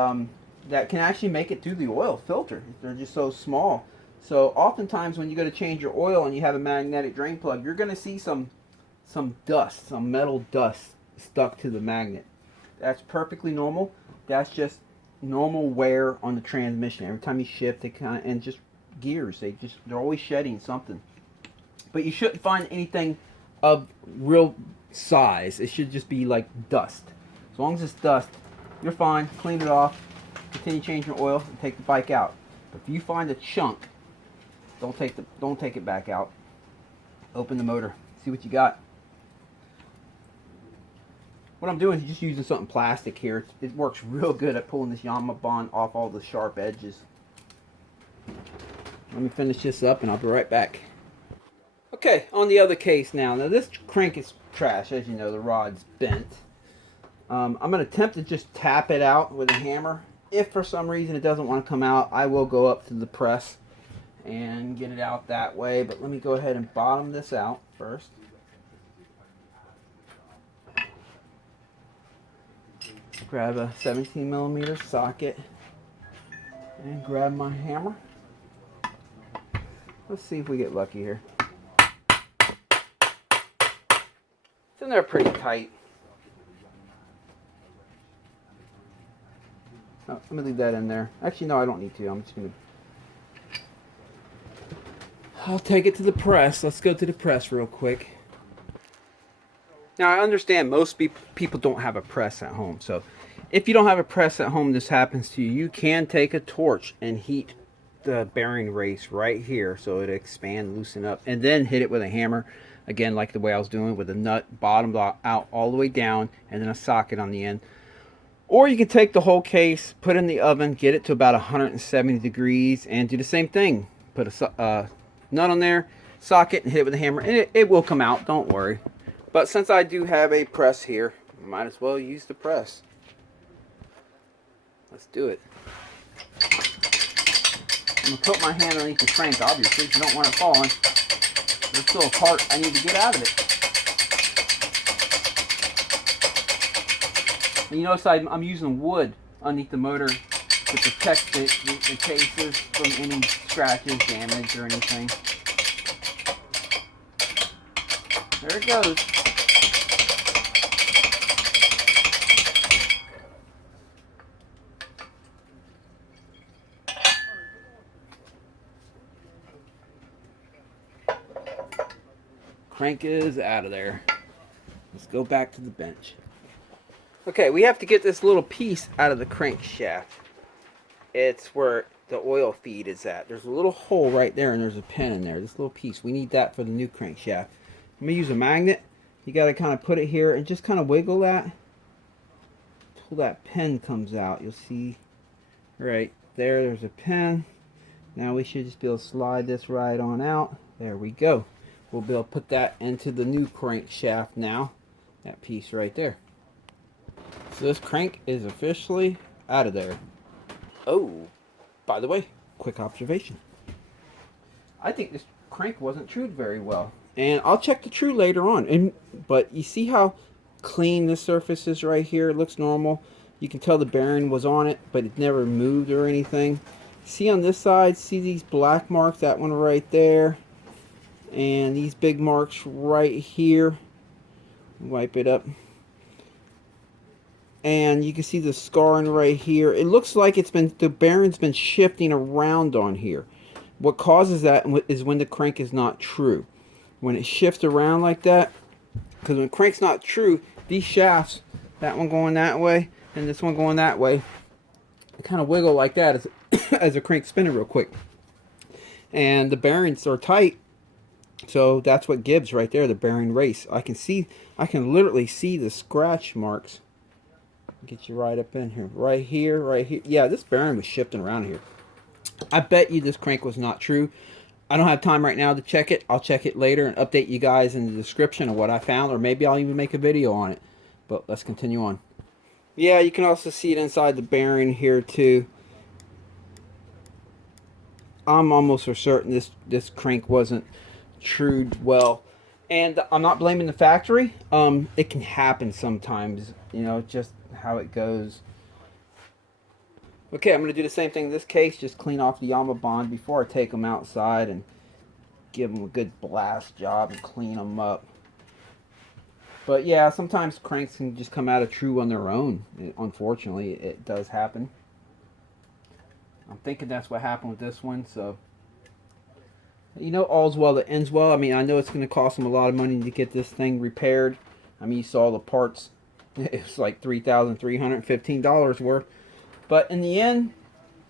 that can actually make it through the oil filter. They're just so small. So oftentimes when you go to change your oil and you have a magnetic drain plug, you're going to see some dust, some metal dust stuck to the magnet. That's perfectly normal. That's just normal wear on the transmission. Every time you shift, it kind of, and just gears, they're always shedding something. But you shouldn't find anything of real size. It should just be like dust. As long as it's dust, you're fine. Clean it off, continue changing your oil, and take the bike out. But if you find a chunk, don't take it back out. Open the motor, see what you got. What I'm doing is just using something plastic here. It works real good at pulling this Yama bond off all the sharp edges. Let me finish this up and I'll be right back. Okay, on the other case now. Now this crank is trash. As you know, the rod's bent. I'm going to attempt to just tap it out with a hammer. If for some reason it doesn't want to come out, I will go up to the press and get it out that way. But let me go ahead and bottom this out first. Grab a 17mm socket and grab my hammer. Let's see if we get lucky here. It's in there pretty tight. Oh, let me leave that in there. Actually, no, I don't need to. I'm just going to... I'll take it to the press. Let's go to the press real quick. Now, I understand most people don't have a press at home. So, if you don't have a press at home, this happens to you. You can take a torch and heat the bearing race right here so it expand, loosen up, and then hit it with a hammer. Again, like the way I was doing with the nut bottomed out all the way down and then a socket on the end. Or you can take the whole case, put it in the oven, get it to about 170 degrees, and do the same thing. Put a nut on there, socket, and hit it with a hammer, and it will come out, don't worry. But since I do have a press here, might as well use the press. Let's do it. I'm going to put my hand underneath the crank, obviously, because you don't want it falling. There's still a part I need to get out of it. And you notice I'm using wood underneath the motor to protect the cases from any scratches, damage, or anything. There it goes. Crank is out of there. Let's go back to the bench. Okay, we have to get this little piece out of the crankshaft. It's where the oil feed is at. There's a little hole right there and there's a pin in there. This little piece, we need that for the new crankshaft. I'm going to use a magnet. You got to kind of put it here and just kind of wiggle that until that pin comes out. You'll see right there, there's a pin. Now we should just be able to slide this right on out. There we go. We'll be able to put that into the new crankshaft now. That piece right there. So this crank is officially out of there. Oh, by the way, quick observation. I think this crank wasn't trued very well. And I'll check the true later on. But you see how clean this surface is right here? It looks normal. You can tell the bearing was on it, but it never moved or anything. See on this side, see these black marks? That one right there. And these big marks right here. Wipe it up. And you can see the scarring right here. It looks like the bearing's been shifting around on here. What causes that is when the crank is not true. When it shifts around like that, because when the crank's not true, these shafts, that one going that way and this one going that way, they kind of wiggle like that as the crank's spinning real quick. And the bearings are tight, so that's what gives right there, the bearing race. I can literally see the scratch marks. Get you right up in here. Right here, right here. Yeah, this bearing was shifting around here. I bet you this crank was not true. I don't have time right now to check it. I'll check it later and update you guys in the description of what I found, or maybe I'll even make a video on it. But let's continue on. Yeah, you can also see it inside the bearing here too. I'm almost for certain this crank wasn't trued well. And I'm not blaming the factory. It can happen sometimes, you know, just how it goes. Okay, I'm going to do the same thing in this case. Just clean off the Yama bond before I take them outside and give them a good blast job and clean them up. But yeah, sometimes cranks can just come out of true on their own. Unfortunately, it does happen. I'm thinking that's what happened with this one, so... You know, all's well that ends well. I mean, I know it's going to cost them a lot of money to get this thing repaired. I mean, you saw the parts. It was like $3,315 worth. But in the end,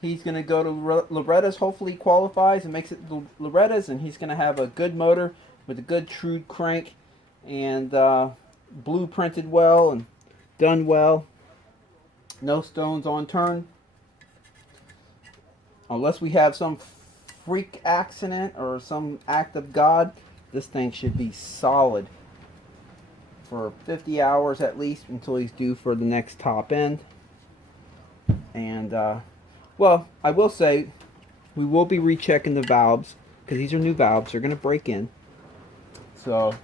he's going to go to Loretta's. Hopefully he qualifies and makes it to Loretta's. And he's going to have a good motor with a good trued crank. And blueprinted well and done well. No stones unturned. Unless we have some freak accident or some act of God, this thing should be solid. for 50 hours at least until he's due for the next top end. And well, I will say we will be rechecking the valves because these are new valves. They're going to break in. So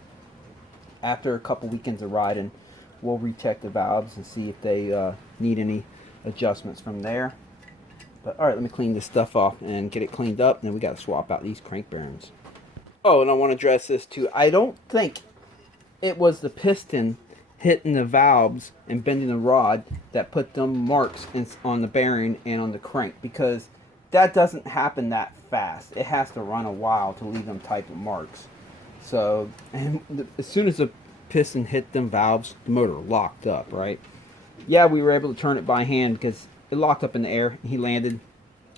after a couple weekends of riding, we'll recheck the valves and see if they need any adjustments from there. But all right, let me clean this stuff off and get it cleaned up. And then we got to swap out these crank bearings. Oh, and I want to address this too. I don't think it was the piston hitting the valves and bending the rod that put them marks on the bearing and on the crank, because that doesn't happen that fast. It has to run a while to leave them type of marks. So, and as soon as the piston hit them valves, the motor locked up, right? Yeah, we were able to turn it by hand because it locked up in the air. He landed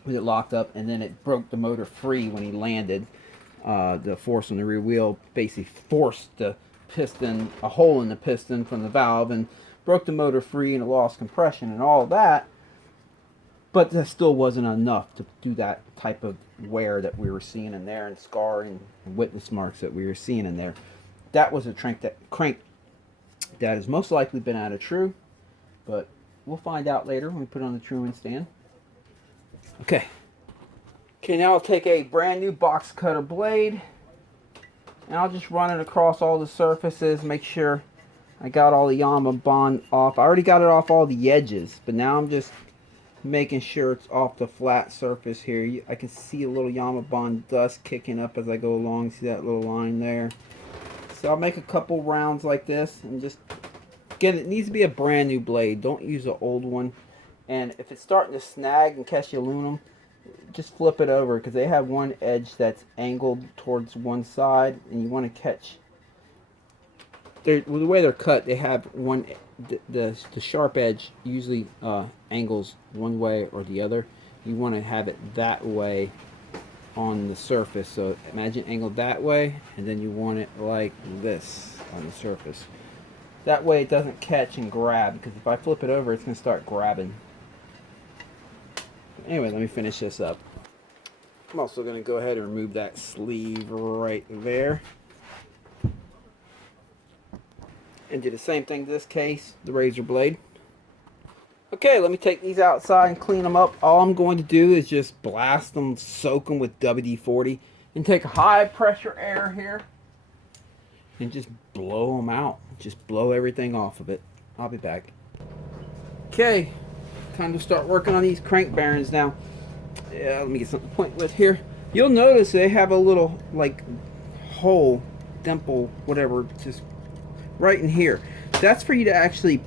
with it locked up, and then it broke the motor free when he landed. The force on the rear wheel basically forced the piston, a hole in the piston from the valve, and broke the motor free, and it lost compression and all that. But that still wasn't enough to do that type of wear that we were seeing in there, and scarring and witness marks that we were seeing in there. That was a crank that has most likely been out of true, but we'll find out later when we put it on the Truman stand. Okay, now I'll take a brand new box cutter blade, and I'll just run it across all the surfaces, make sure I got all the Yama bond off. I already got it off all the edges, but now I'm just making sure it's off the flat surface here. I can see a little Yama bond dust kicking up as I go along. See that little line there? So I'll make a couple rounds like this, and just, again, it needs to be a brand new blade. Don't use an old one. And if it's starting to snag and catch aluminum, just flip it over, because they have one edge that's angled towards one side, and you want to catch. The way they're cut, they have one. The sharp edge usually angles one way or the other. You want to have it that way on the surface. So imagine angled that way, and then you want it like this on the surface. That way it doesn't catch and grab, because if I flip it over, it's going to start grabbing. Anyway, let me finish this up. I'm also going to go ahead and remove that sleeve right there. And do the same thing to this case, the razor blade. Okay, let me take these outside and clean them up. All I'm going to do is just blast them, soak them with WD-40, and take high pressure air here and just blow them out. Just blow everything off of it. I'll be back. Okay, time to start working on these crank bearings now. Yeah, let me get something to point with here. You'll notice they have a little like hole, dimple, whatever, just right in here. That's for you to actually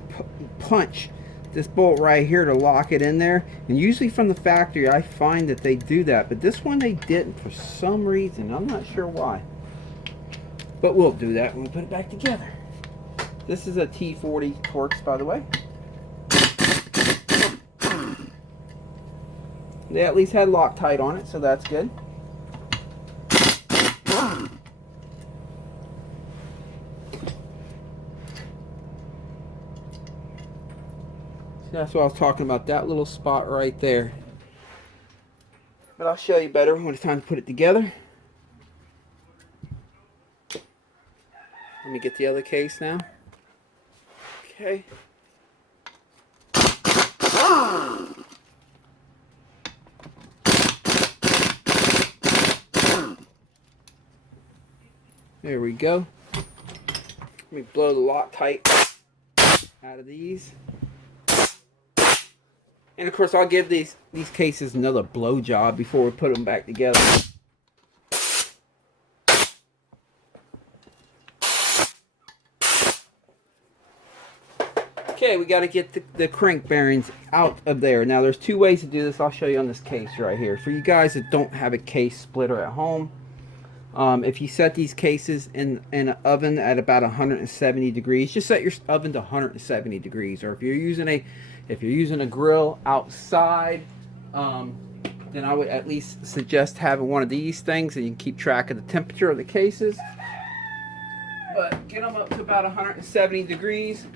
punch this bolt right here to lock it in there. And usually from the factory I find that they do that, but this one they didn't for some reason. I'm not sure why, but we'll do that when we put it back together. This is a T40 Torx, by the way. They at least had Loctite on it, so that's good. That's what I was talking about, that little spot right there. But I'll show you better when it's time to put it together. Let me get the other case now. Okay. There we go. Let me blow the Loctite out of these. And of course I'll give these cases another blow job before we put them back together. Okay, we got to get the crank bearings out of there. Now there's two ways to do this. I'll show you on this case right here. For you guys that don't have a case splitter at home, if you set these cases in an oven at about 170 degrees, just set your oven to 170 degrees. Or if you're using a grill outside, then I would at least suggest having one of these things, and you can keep track of the temperature of the cases. But get them up to about 170 degrees,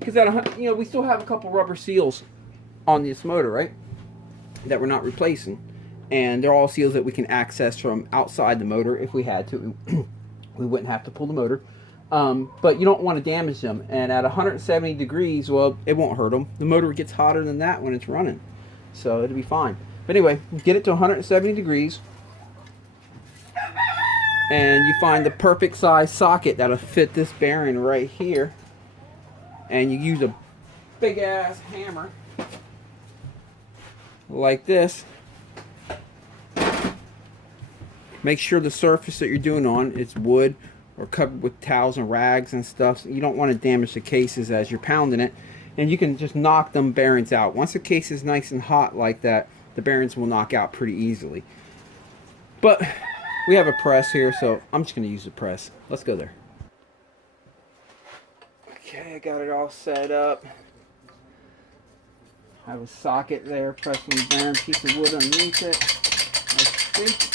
because we still have a couple rubber seals on this motor, right, that we're not replacing. And they're all seals that we can access from outside the motor if we had to. We wouldn't have to pull the motor. But you don't want to damage them. And at 170 degrees, well, it won't hurt them. The motor gets hotter than that when it's running, so it'll be fine. But anyway, get it to 170 degrees, and you find the perfect size socket that'll fit this bearing right here. And you use a big ass hammer like this. Make sure the surface that you're doing on is wood or covered with towels and rags and stuff. So you don't want to damage the cases as you're pounding it. And you can just knock them bearings out. Once the case is nice and hot like that, the bearings will knock out pretty easily. But we have a press here, so I'm just going to use the press. Let's go there. Okay, I got it all set up. I have a socket there, pressing the bearing, piece of wood underneath it. Let's see.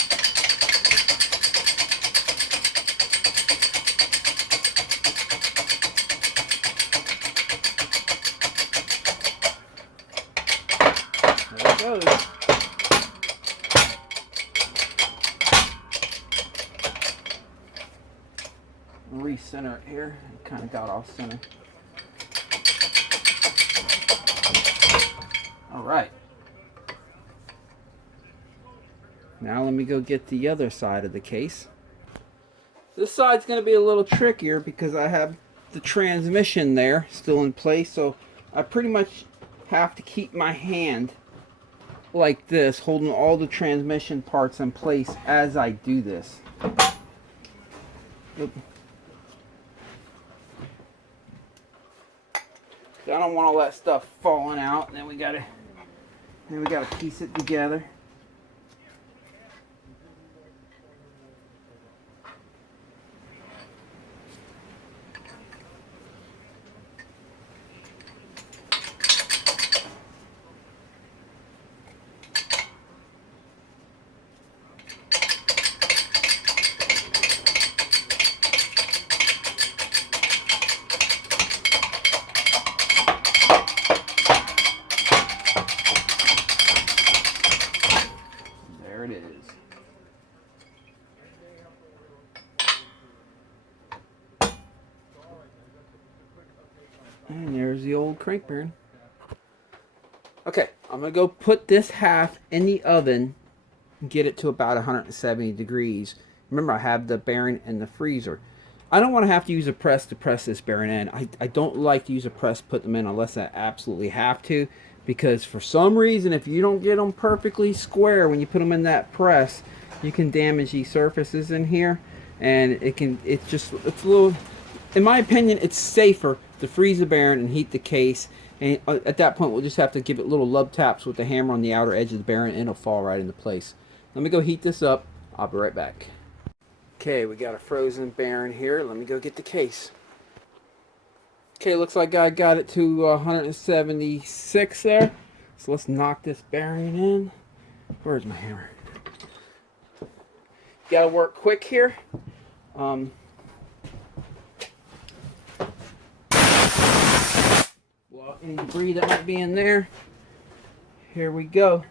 There it goes. Recenter it here. It kind of got off center. All right. Now let me go get the other side of the case. This side's going to be a little trickier because I have the transmission there still in place, so I pretty much have to keep my hand like this, holding all the transmission parts in place as I do this. Oop. I don't want all that stuff falling out, and then we gotta piece it together. And there's the old crank bearing. Okay, I'm going to go put this half in the oven and get it to about 170 degrees. Remember, I have the bearing in the freezer. I don't want to have to use a press to press this bearing in. I don't like to use a press to put them in unless I absolutely have to, because for some reason, if you don't get them perfectly square when you put them in that press, you can damage these surfaces in here, and it's a little, in my opinion, it's safer to freeze the bearing and heat the case. And at that point, we'll just have to give it little lub taps with the hammer on the outer edge of the bearing, and it'll fall right into place. Let me go heat this up. I'll be right back. Okay, we got a frozen bearing here. Let me go get the case. Okay, looks like I got it to 176 there. So let's knock this bearing in. Where's my hammer? Gotta work quick here. Any debris that might be in there. Here we go.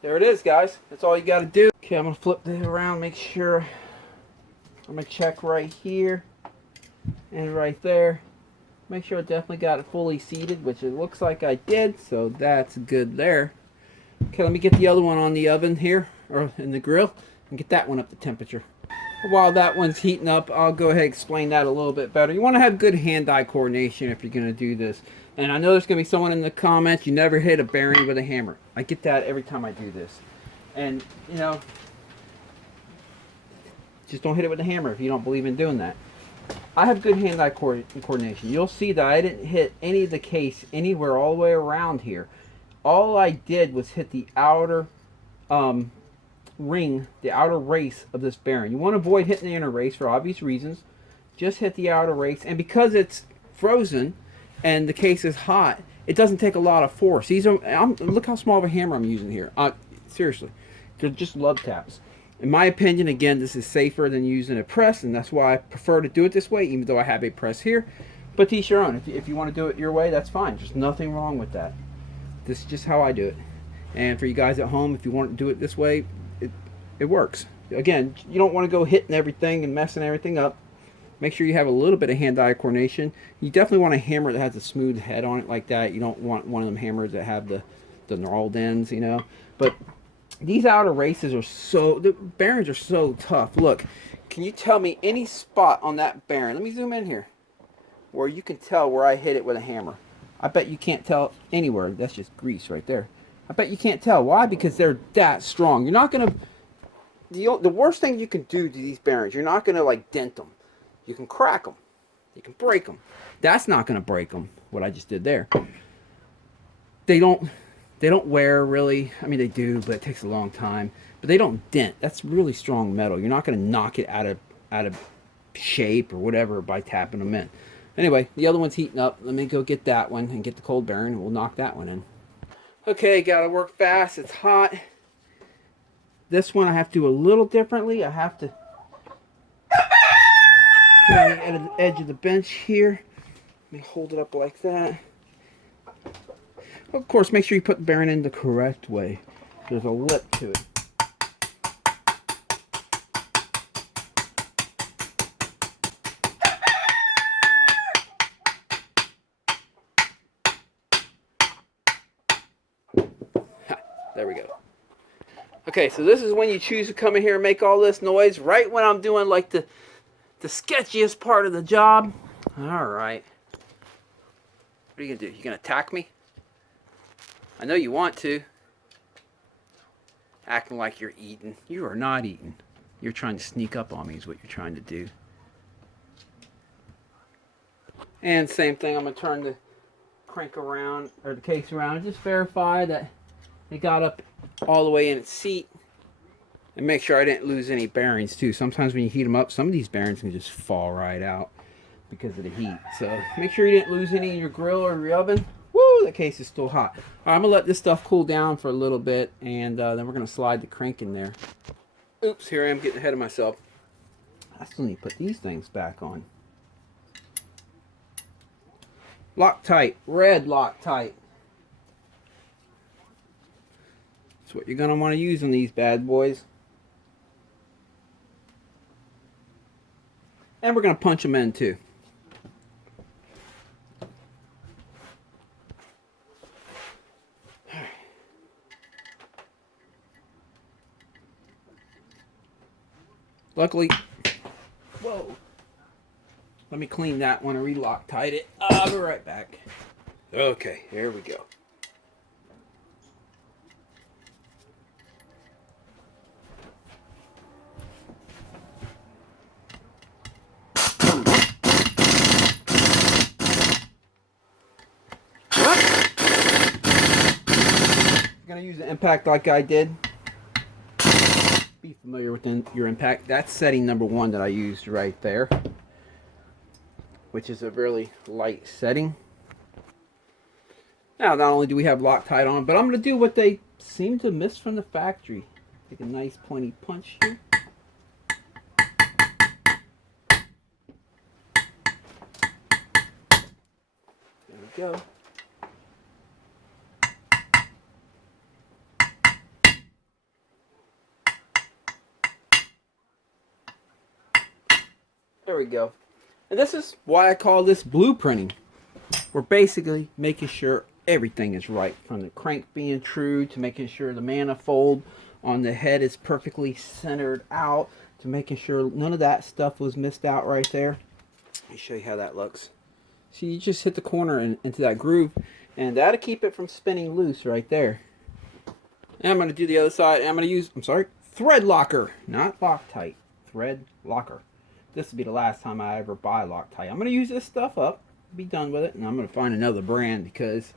There it is, guys. That's all you got to do. Okay, I'm going to flip this around, make sure. I'm going to check right here and right there. Make sure I definitely got it fully seated, which it looks like I did, so that's good there. Okay, let me get the other one on the oven here, or in the grill, and get that one up to temperature. While that one's heating up, I'll go ahead and explain that a little bit better. You want to have good hand-eye coordination if you're going to do this. And I know there's going to be someone in the comments, you never hit a bearing with a hammer. I get that every time I do this. And, you know, just don't hit it with a hammer if you don't believe in doing that. I have good hand-eye coordination. You'll see that I didn't hit any of the case anywhere all the way around here. All I did was hit the outer ring, the outer race of this bearing. You want to avoid hitting the inner race for obvious reasons. Just hit the outer race, and because it's frozen and the case is hot, it doesn't take a lot of force. These are look how small of a hammer I'm using here. Seriously, they're just lub taps. In my opinion, again, this is safer than using a press, and that's why I prefer to do it this way, even though I have a press here. But to each your own. If you want to do it your way, that's fine. There's nothing wrong with that. This is just how I do it. And for you guys at home, if you want to do it this way, it works. Again, you don't want to go hitting everything and messing everything up. Make sure you have a little bit of hand-eye coordination. You definitely want a hammer that has a smooth head on it like that. You don't want one of them hammers that have the gnarled ends, you know. But these outer races are the bearings are so tough. Look, can you tell me any spot on that bearing? Let me zoom in here, where you can tell where I hit it with a hammer. I bet you can't tell anywhere. That's just grease right there. I bet you can't tell. Why? Because they're that strong. You're not going to... The worst thing you can do to these bearings, you're not going to like dent them. You can crack them. You can break them. That's not going to break them, what I just did there. They don't wear really. I mean, they do, but it takes a long time. But they don't dent. That's really strong metal. You're not going to knock it out of shape or whatever by tapping them in. Anyway, the other one's heating up. Let me go get that one and get the cold bearing. We'll knock that one in. Okay, gotta work fast. It's hot. This one I have to do a little differently. I have to put it on the edge of the bench here. Let me hold it up like that. Of course, make sure you put the bearing in the correct way. There's a lip to it. There we go. Okay, so this is when you choose to come in here and make all this noise, right when I'm doing like the sketchiest part of the job. All right. What are you gonna do? You gonna attack me? I know you want to. Acting like you're eating. You are not eating. You're trying to sneak up on me is what you're trying to do. And same thing, I'm gonna turn the crank around, or the case around, and just verify that it got up all the way in its seat, and make sure I didn't lose any bearings too. Sometimes when you heat them up, some of these bearings can just fall right out because of the heat. So make sure you didn't lose any in your grill or your oven. Woo, the case is still hot. All right, I'm gonna let this stuff cool down for a little bit, and then we're gonna slide the crank in there. Oops, here I am getting ahead of myself. I still need to put these things back on. Loctite, red Loctite. That's what you're going to want to use on these bad boys. And we're going to punch them in too. Luckily, whoa. Let me clean that one and re-Loctite it. I'll be right back. Okay, here we go. You're going to use an impact like I did. Be familiar with your impact. That's setting number 1 that I used right there, which is a really light setting. Now, not only do we have Loctite on, but I'm going to do what they seem to miss from the factory. Take a nice pointy punch here. There we go. There we go. And this is why I call this blueprinting. We're basically making sure everything is right, from the crank being true to making sure the manifold on the head is perfectly centered out, to making sure none of that stuff was missed out right there. Let me show you how that looks. See, you just hit the corner into that groove, and that'll keep it from spinning loose right there. And I'm going to do the other side, and I'm going to use, thread locker, not Loctite, thread locker. This will be the last time I ever buy Loctite. I'm going to use this stuff up, be done with it, and I'm going to find another brand because,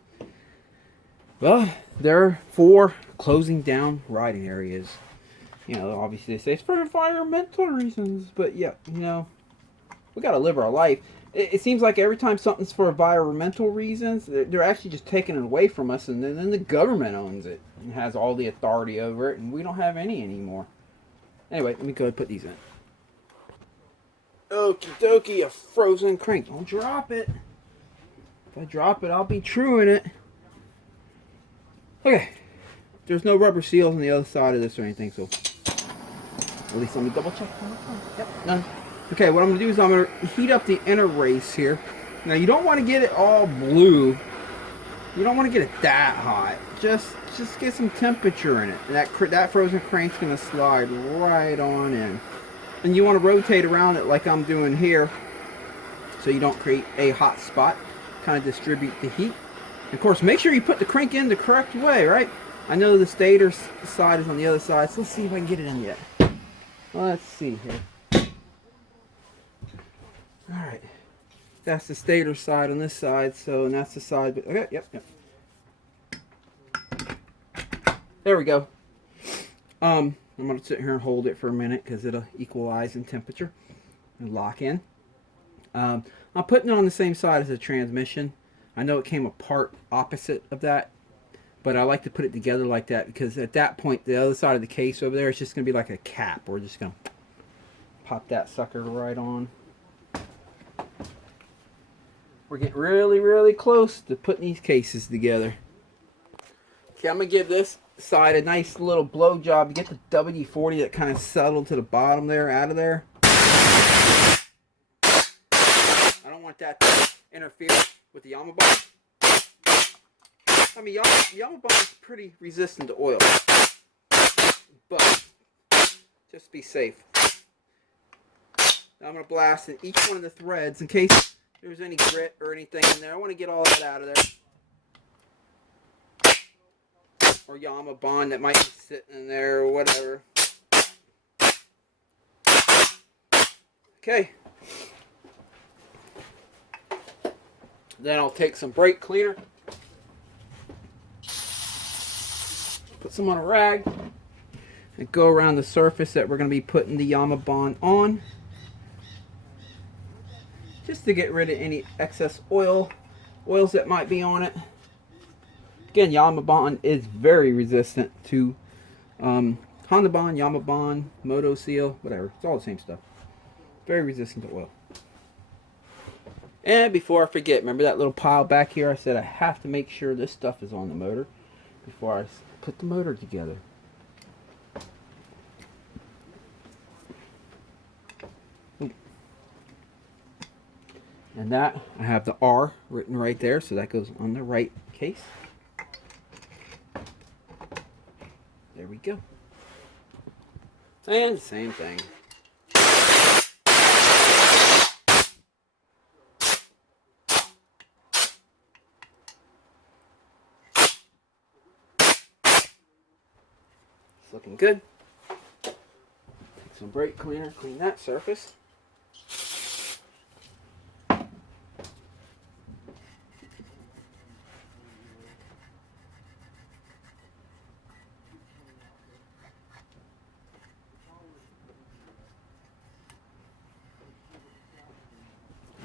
well, they're for closing down riding areas. You know, obviously they say it's for environmental reasons, but yeah, you know, we got to live our life. It seems like every time something's for environmental reasons, they're actually just taking it away from us, and then the government owns it and has all the authority over it, and we don't have any anymore. Anyway, let me go ahead and put these in. Okie dokie, a frozen crank. Don't drop it. If I drop it, I'll be truing it. Okay, there's no rubber seals on the other side of this or anything, so at least let me double check. Yep, none. Okay, what I'm going to do is I'm going to heat up the inner race here. Now, you don't want to get it all blue. You don't want to get it that hot. Just get some temperature in it. That frozen crank's going to slide right on in. And you want to rotate around it like I'm doing here, so you don't create a hot spot. Kind of distribute the heat. And of course, make sure you put the crank in the correct way, right? I know the stator side is on the other side, so let's see if I can get it in yet. Let's see here. Alright. That's the stator side on this side, so and that's the side. Okay, yep. There we go. I'm going to sit here and hold it for a minute because it'll equalize in temperature and lock in. I'm putting it on the same side as the transmission. I know it came apart opposite of that, but I like to put it together like that because at that point, the other side of the case over there is just going to be like a cap. We're just going to pop that sucker right on. We're getting really, really close to putting these cases together. Okay, I'm going to give this side a nice little blow job to get the WD-40 that kind of settled to the bottom there, out of there. I don't want that to interfere with the Yama bond. I mean, Yama bond is pretty resistant to oil, but just be safe. Now I'm going to blast in each one of the threads in case there's any grit or anything in there. I want to get all that out of there. Or Yama bond that might be sitting in there or whatever. Okay. Then I'll take some brake cleaner. Put some on a rag. And go around the surface that we're going to be putting the Yama bond on. Just to get rid of any excess oils that might be on it. Again, Yama bond is very resistant to Honda bond, Yama bond, Moto Seal, whatever. It's all the same stuff. Very resistant to oil. And before I forget, remember that little pile back here? I said I have to make sure this stuff is on the motor before I put the motor together. And that, I have the R written right there, so that goes on the right case. There we go. And same thing. It's looking good. Take some brake cleaner, clean that surface.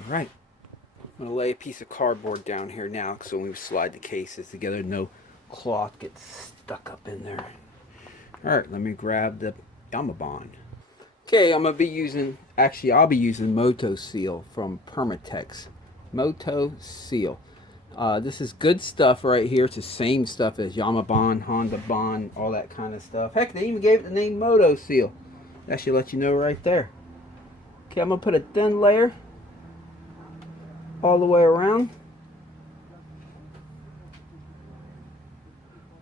Alright, I'm going to lay a piece of cardboard down here now so when we slide the cases together, no cloth gets stuck up in there. Alright, let me grab the Yama bond. Okay, I'm going to be using, actually I'll be using Moto Seal from Permatex. Moto Seal. This is good stuff right here. It's the same stuff as Yama bond, Honda bond, all that kind of stuff. Heck, they even gave it the name Moto Seal. That should let you know right there. Okay, I'm going to put a thin layer all the way around.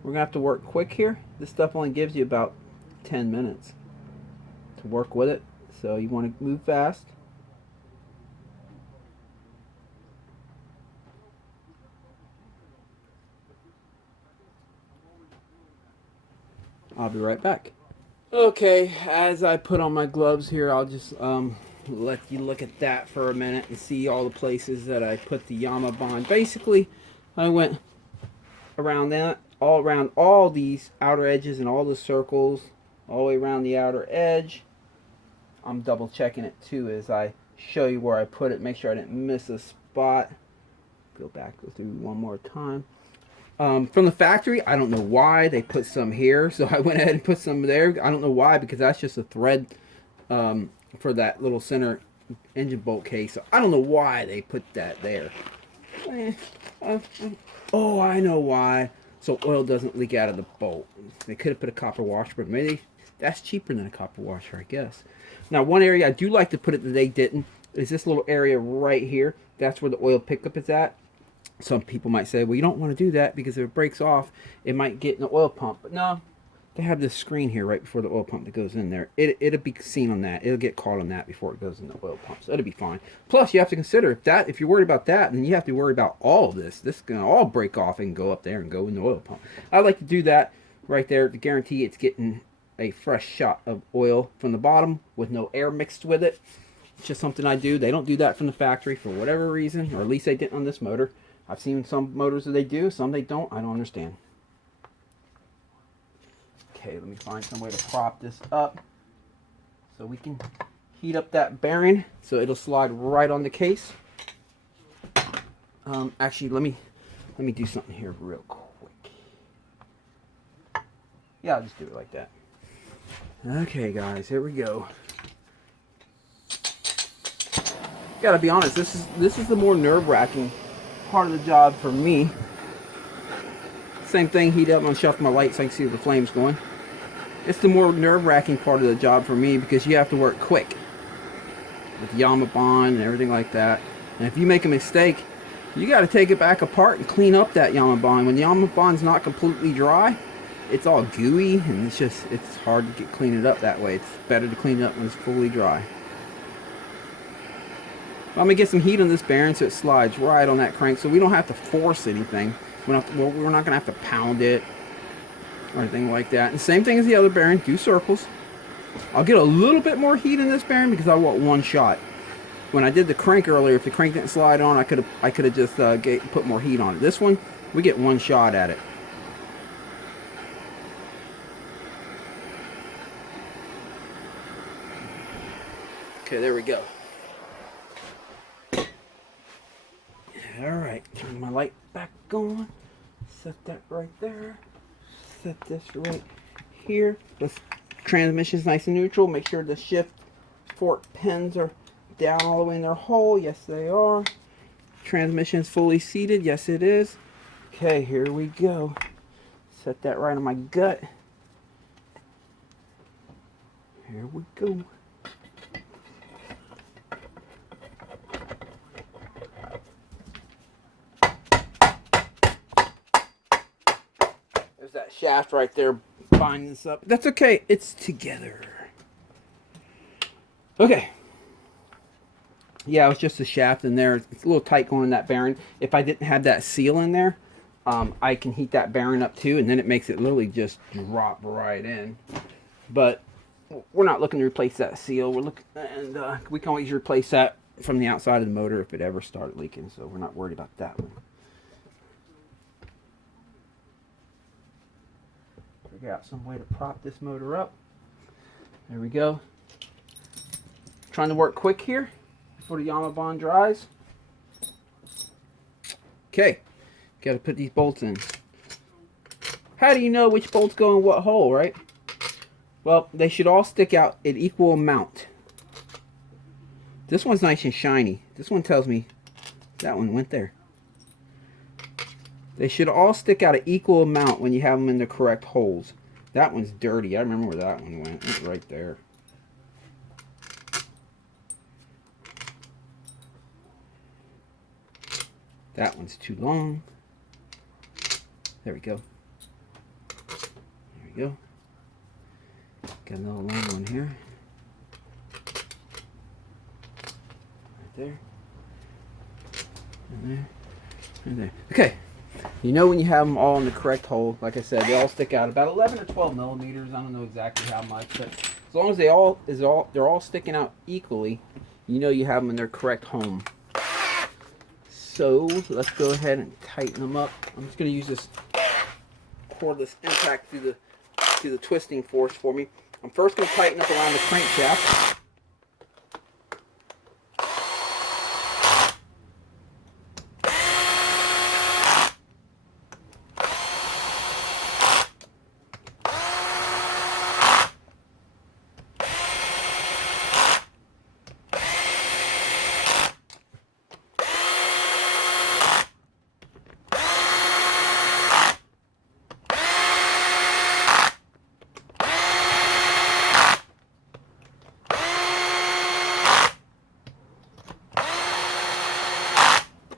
We're going to have to work quick here. This stuff only gives you about 10 minutes to work with it. So you want to move fast. I'll be right back. Okay, as I put on my gloves here, I'll just let you look at that for a minute and see all the places that I put the Yama bond. Basically, I went around that, all around all these outer edges and all the circles, all the way around the outer edge. I'm double checking it too as I show you where I put it, make sure I didn't miss a spot. Go through one more time. From the factory, I don't know why they put some here, so I went ahead and put some there. I don't know why, because that's just a thread for that little center engine bolt case. So I don't know why they put that there. Oh, I know why. so oil doesn't leak out of the bolt. They could have put a copper washer, but maybe that's cheaper than a copper washer, I guess. Now, one area I do like to put it that they didn't is this little area right here. That's where the oil pickup is at. Some people might say, well, you don't want to do that because if it breaks off, it might get in the oil pump. But no, they have this screen here right before the oil pump that goes in there. It'll be seen on that. It'll get caught on that before it goes in the oil pump. So it'll be fine. Plus, you have to consider if you're worried about that, then you have to worry about all of this. This is going to all break off and go up there and go in the oil pump. I like to do that right there to guarantee it's getting a fresh shot of oil from the bottom with no air mixed with it. It's just something I do. They don't do that from the factory for whatever reason, or at least they didn't on this motor. I've seen some motors that they do, some they don't. I don't understand. Okay, let me find some way to prop this up so we can heat up that bearing so it'll slide right on the case. Actually, let me do something here real quick. Yeah, I'll just do it like that. Okay, guys, here we go. Gotta be honest, this is the more nerve-wracking part of the job for me. Same thing, heat up, unshelf my light so I can see where the flames going. It's the more nerve-wracking part of the job for me because you have to work quick with Yama bond and everything like that. And if you make a mistake, you got to take it back apart and clean up that Yama bond. When the Yama bond's not completely dry, it's all gooey and it's hard to clean it up that way. It's better to clean it up when it's fully dry. I'm gonna get some heat on this bearing so it slides right on that crank, so we don't have to force anything. We're not gonna have to pound it or anything like that. And same thing as the other bearing, do circles. I'll get a little bit more heat in this bearing because I want one shot. When I did the crank earlier, if the crank didn't slide on, I could have just put more heat on it. This one, we get one shot at it. Okay, there we go. Alright, turn my light back on. Set that right there. Set this right here. This transmission's nice and neutral. Make sure the shift fork pins are down all the way in their hole. Yes, they are. Transmission's fully seated. Yes, it is. Okay, here we go. Set that right on my gut. Here we go. There's that shaft right there binding this up. That's okay. It's together. Okay. Yeah, it was just a shaft in there. It's a little tight going in that bearing. If I didn't have that seal in there, I can heat that bearing up too, and then it makes it literally just drop right in. But we're not looking to replace that seal. We're looking, and we can always replace that from the outside of the motor if it ever started leaking. So we're not worried about that one. Figure out some way to prop this motor up. There we go. Trying to work quick here before the Yama bond dries. Okay, got to put these bolts in. How do you know which bolts go in what hole, right? Well, they should all stick out at equal amount. This one's nice and shiny. This one tells me that one went there. They should all stick out at equal amount when you have them in the correct holes. That one's dirty. I remember where that one went. It's right there. That one's too long. There we go. There we go. Got another long one here. Right there. And there. And there. Okay. You know when you have them all in the correct hole, like I said, they all stick out about 11 or 12 millimeters. I don't know exactly how much, but as long as they're all sticking out equally, you know you have them in their correct home. So let's go ahead and tighten them up. I'm just going to use this cordless impact through the twisting force for me. I'm first going to tighten up around the crankshaft.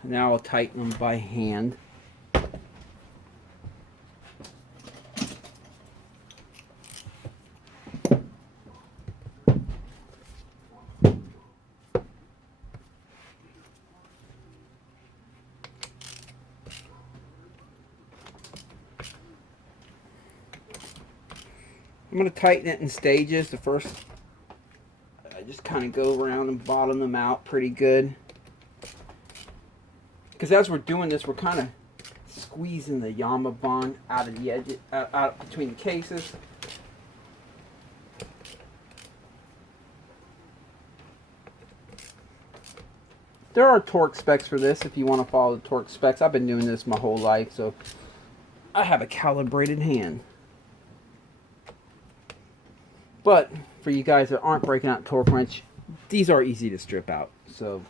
Now I'll tighten them by hand. I'm going to tighten it in stages. The first, I just kind of go around and bottom them out pretty good. Because as we're doing this, we're kind of squeezing the Yama bond out of the edge, out between the cases. There are torque specs for this if you want to follow the torque specs. I've been doing this my whole life, so I have a calibrated hand. But for you guys that aren't breaking out torque wrench, these are easy to strip out. So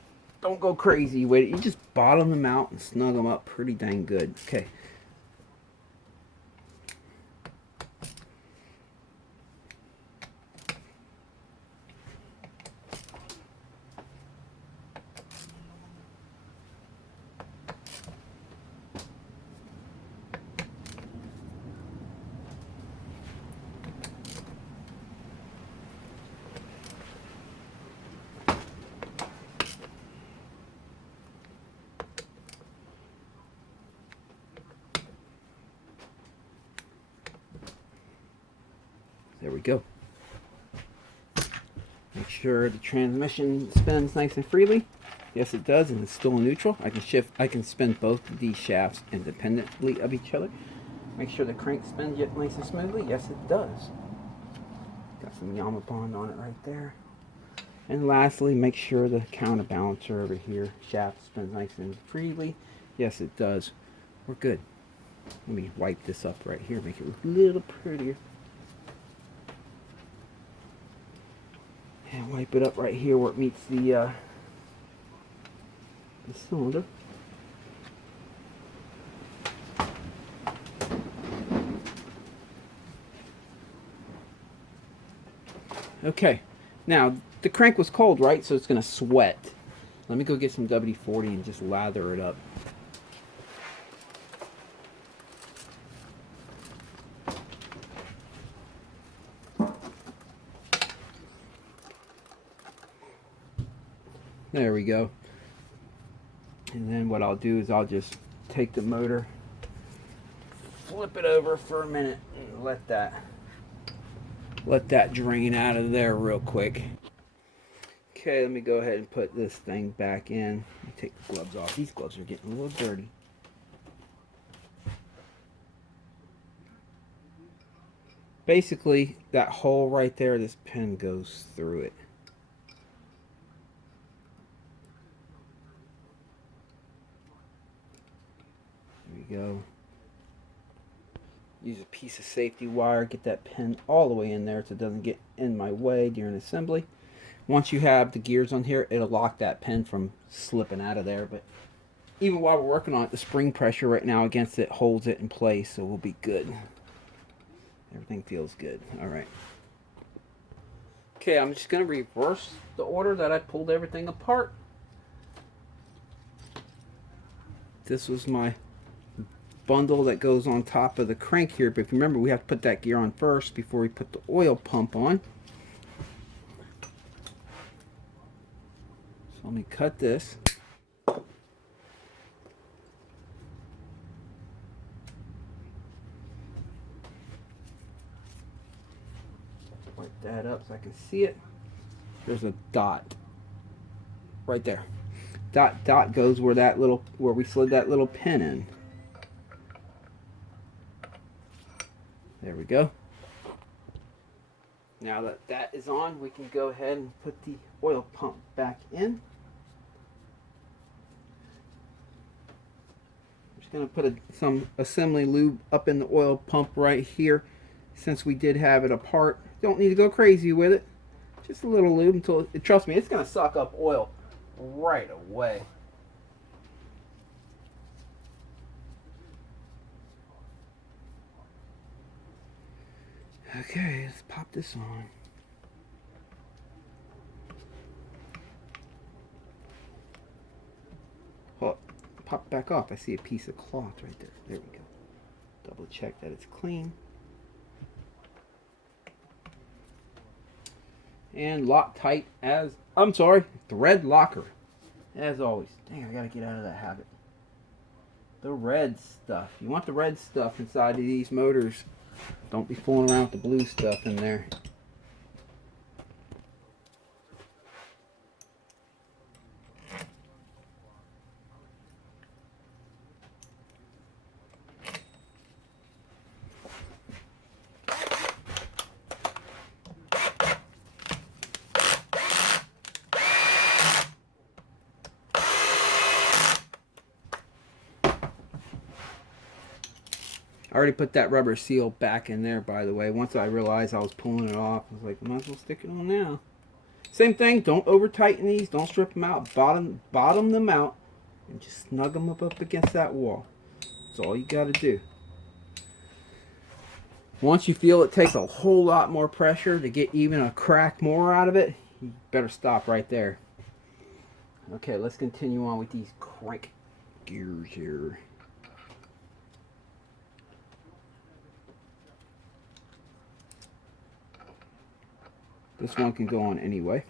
don't go crazy with it. You just bottom them out and snug them up pretty dang good. Okay. There we go. Make sure the transmission spins nice and freely. Yes, it does, and it's still in neutral. I can spin both of these shafts independently of each other. Make sure the crank spins nice and smoothly. Yes, it does. Got some Yama bond on it right there. And lastly, make sure the counterbalancer over here shaft spins nice and freely. Yes, it does. We're good. Let me wipe this up right here, make it look a little prettier. And wipe it up right here where it meets the cylinder. Okay, now the crank was cold, right? So it's going to sweat. Let me go get some WD-40 and just lather it up. There we go. And then what I'll do is I'll just take the motor, flip it over for a minute, and let that drain out of there real quick. Okay, let me go ahead and put this thing back in. Let me take the gloves off. These gloves are getting a little dirty. Basically, that hole right there, this pin goes through it. There we go. Use a piece of safety wire, get that pin all the way in there so it doesn't get in my way during assembly. Once you have the gears on here, it'll lock that pin from slipping out of there. But even while we're working on it, the spring pressure right now against it holds it in place, so we'll be good. Everything feels good. All right. Okay, I'm just going to reverse the order that I pulled everything apart. This was my bundle that goes on top of the crank here, but if you remember, we have to put that gear on first before we put the oil pump on. So let me cut this. Wipe that up so I can see it. There's a dot right there. Dot goes where we slid that little pin in. There we go. Now that that is on, we can go ahead and put the oil pump back in. I'm just going to put some assembly lube up in the oil pump right here, since we did have it apart. Don't need to go crazy with it. Just a little lube until, trust me, it's going to suck up oil right away. Okay, let's pop this on. pop back off. I see a piece of cloth right there. There we go. Double check that it's clean. And lock tight as, I'm sorry, thread locker. As always. Dang, I gotta get out of that habit. The red stuff. You want the red stuff inside of these motors. Don't be fooling around with the blue stuff in there. I already put that rubber seal back in there, by the way. Once I realized I was pulling it off, I was like, might as well stick it on now. Same thing, don't over tighten these, don't strip them out, bottom them out, and just snug them up against that wall. That's all you got to do. Once you feel it takes a whole lot more pressure to get even a crack more out of it, you better stop right there. Okay, let's continue on with these crank gears here. This one can go on anyway.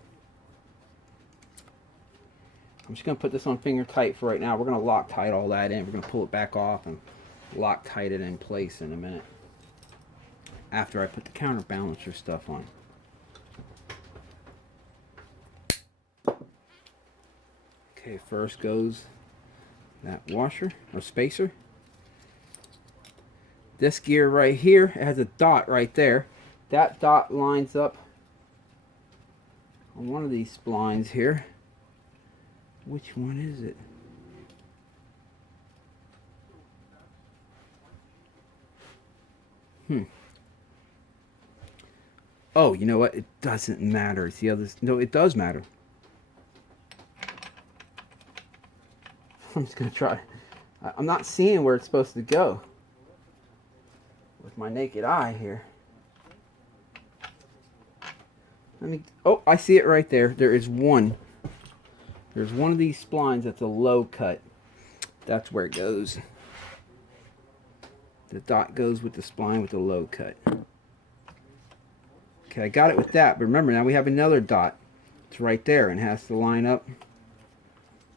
I'm just going to put this on finger tight for right now. We're going to lock tight all that in. We're going to pull it back off and lock tight it in place in a minute. After I put the counterbalancer stuff on. Okay, first goes that washer or spacer. This gear right here, it has a dot right there. That dot lines up on one of these splines here. Which one is it? Oh, you know what? It doesn't matter. It's the others. No, it does matter. I'm just gonna try. I'm not seeing where it's supposed to go with my naked eye here. Let me. Oh, I see it right there. There is one. There's one of these splines that's a low cut. That's where it goes. The dot goes with the spline with the low cut. Okay, I got it with that. But remember, now we have another dot. It's right there and has to line up.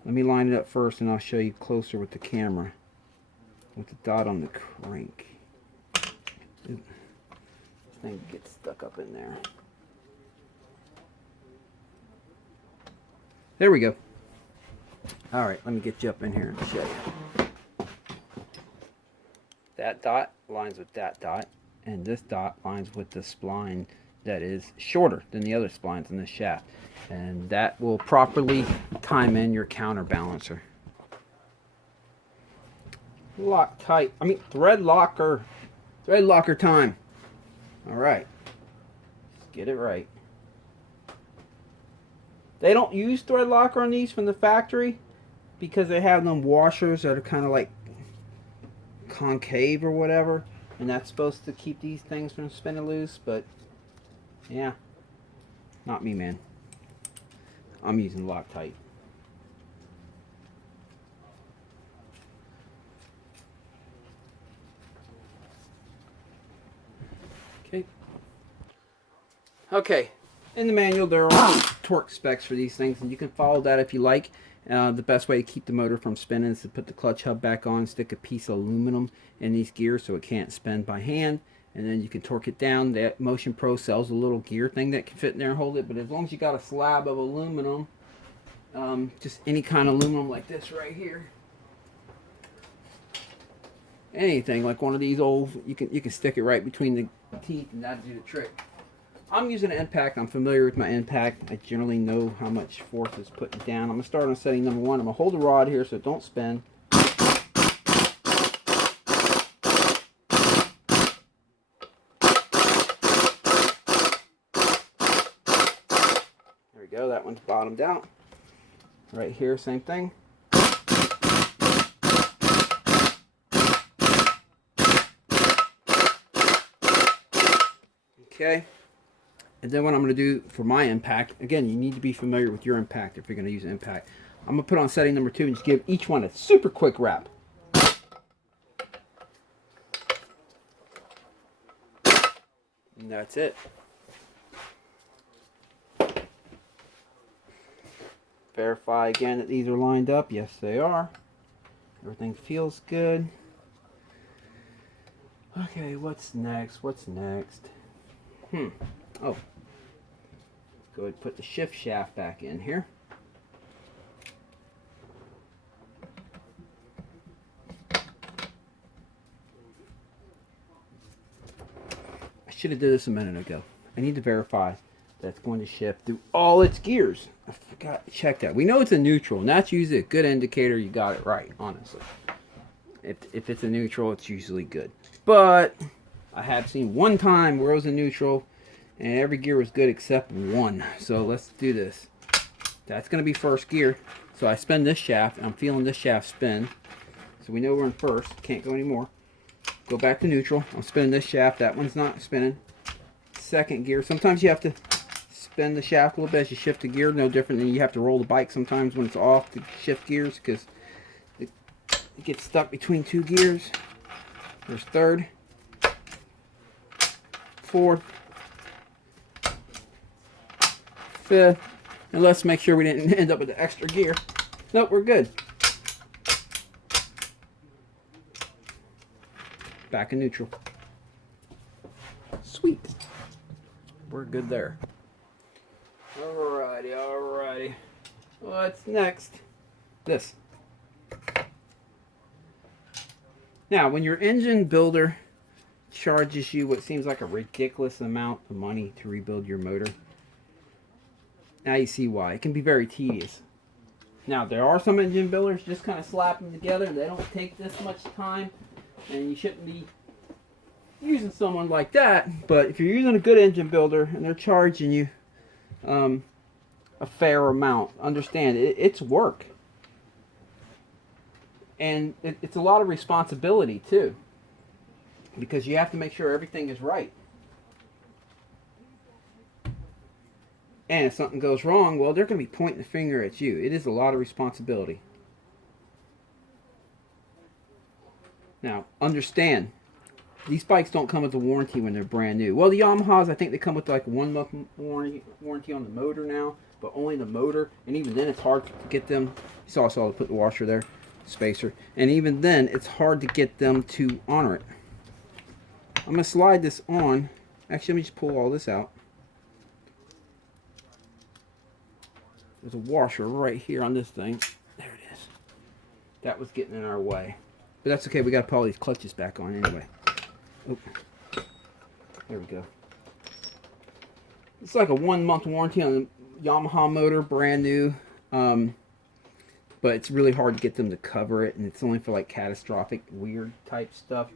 Let me line it up first and I'll show you closer with the camera. With the dot on the crank. This thing gets stuck up in there. There we go. Alright, let me get you up in here and show you. That dot lines with that dot, and this dot lines with the spline that is shorter than the other splines in the shaft. And that will properly time in your counterbalancer. Lock tight. Thread locker. Thread locker time. Alright. Let's get it right. They don't use thread locker on these from the factory because they have them washers that are kind of like concave or whatever, and that's supposed to keep these things from spinning loose. But yeah, not me, man. I'm using Loctite. Okay, in the manual there are torque specs for these things, and you can follow that if you like. The best way to keep the motor from spinning is to put the clutch hub back on, stick a piece of aluminum in these gears so it can't spin by hand, and then you can torque it down. That Motion Pro sells a little gear thing that can fit in there and hold it, but as long as you got a slab of aluminum, just any kind of aluminum like this right here, anything like one of these old, you can stick it right between the teeth and that'll do the trick. I'm using an impact. I'm familiar with my impact. I generally know how much force is putting down. I'm going to start on setting number 1. I'm going to hold the rod here so it don't spin. There we go. That one's bottomed out. Right here, same thing. Okay. And then what I'm going to do for my impact, again, you need to be familiar with your impact if you're going to use impact. I'm going to put on setting number 2 and just give each one a super quick wrap. And that's it. Verify again that these are lined up. Yes, they are. Everything feels good. Okay, what's next? What's next? Oh. Go ahead and put the shift shaft back in here. I should have did this a minute ago. I need to verify that it's going to shift through all its gears. I forgot to check that. We know it's a neutral, and that's usually a good indicator you got it right, honestly. If it's a neutral, it's usually good. But I have seen one time where it was a neutral, and every gear was good except one. So let's do this. That's going to be first gear. So I spin this shaft, and I'm feeling this shaft spin. So we know we're in first. Can't go anymore. Go back to neutral. I'm spinning this shaft. That one's not spinning. Second gear. Sometimes you have to spin the shaft a little bit as you shift the gear. No different than you have to roll the bike sometimes when it's off to shift gears, because it gets stuck between two gears. There's third, fourth, fifth, and let's make sure we didn't end up with the extra gear. Nope, we're good. Back in neutral. Sweet. We're good there. Alrighty, alrighty. What's next? This. Now, when your engine builder charges you what seems like a ridiculous amount of money to rebuild your motor, now you see why. It can be very tedious. Now, there are some engine builders just kind of slap them together. They don't take this much time, and you shouldn't be using someone like that. But if you're using a good engine builder and they're charging you a fair amount, understand it's work. And it's a lot of responsibility too, because you have to make sure everything is right. And if something goes wrong, well, they're going to be pointing the finger at you. It is a lot of responsibility. Now, understand, these bikes don't come with a warranty when they're brand new. Well, the Yamahas, I think they come with like 1 month warranty on the motor now, but only the motor. And even then, it's hard to get them. You saw us all put the washer there. Spacer, and even then it's hard to get them to honor it. I'm going to slide this on. Actually, let me just pull all this out. There's a washer right here on this thing. There it is. That was getting in our way, but that's okay. We got to put all these clutches back on anyway. Oh, there we go. It's like a 1 month warranty on the Yamaha motor, brand new. But it's really hard to get them to cover it, and it's only for like catastrophic, weird type stuff.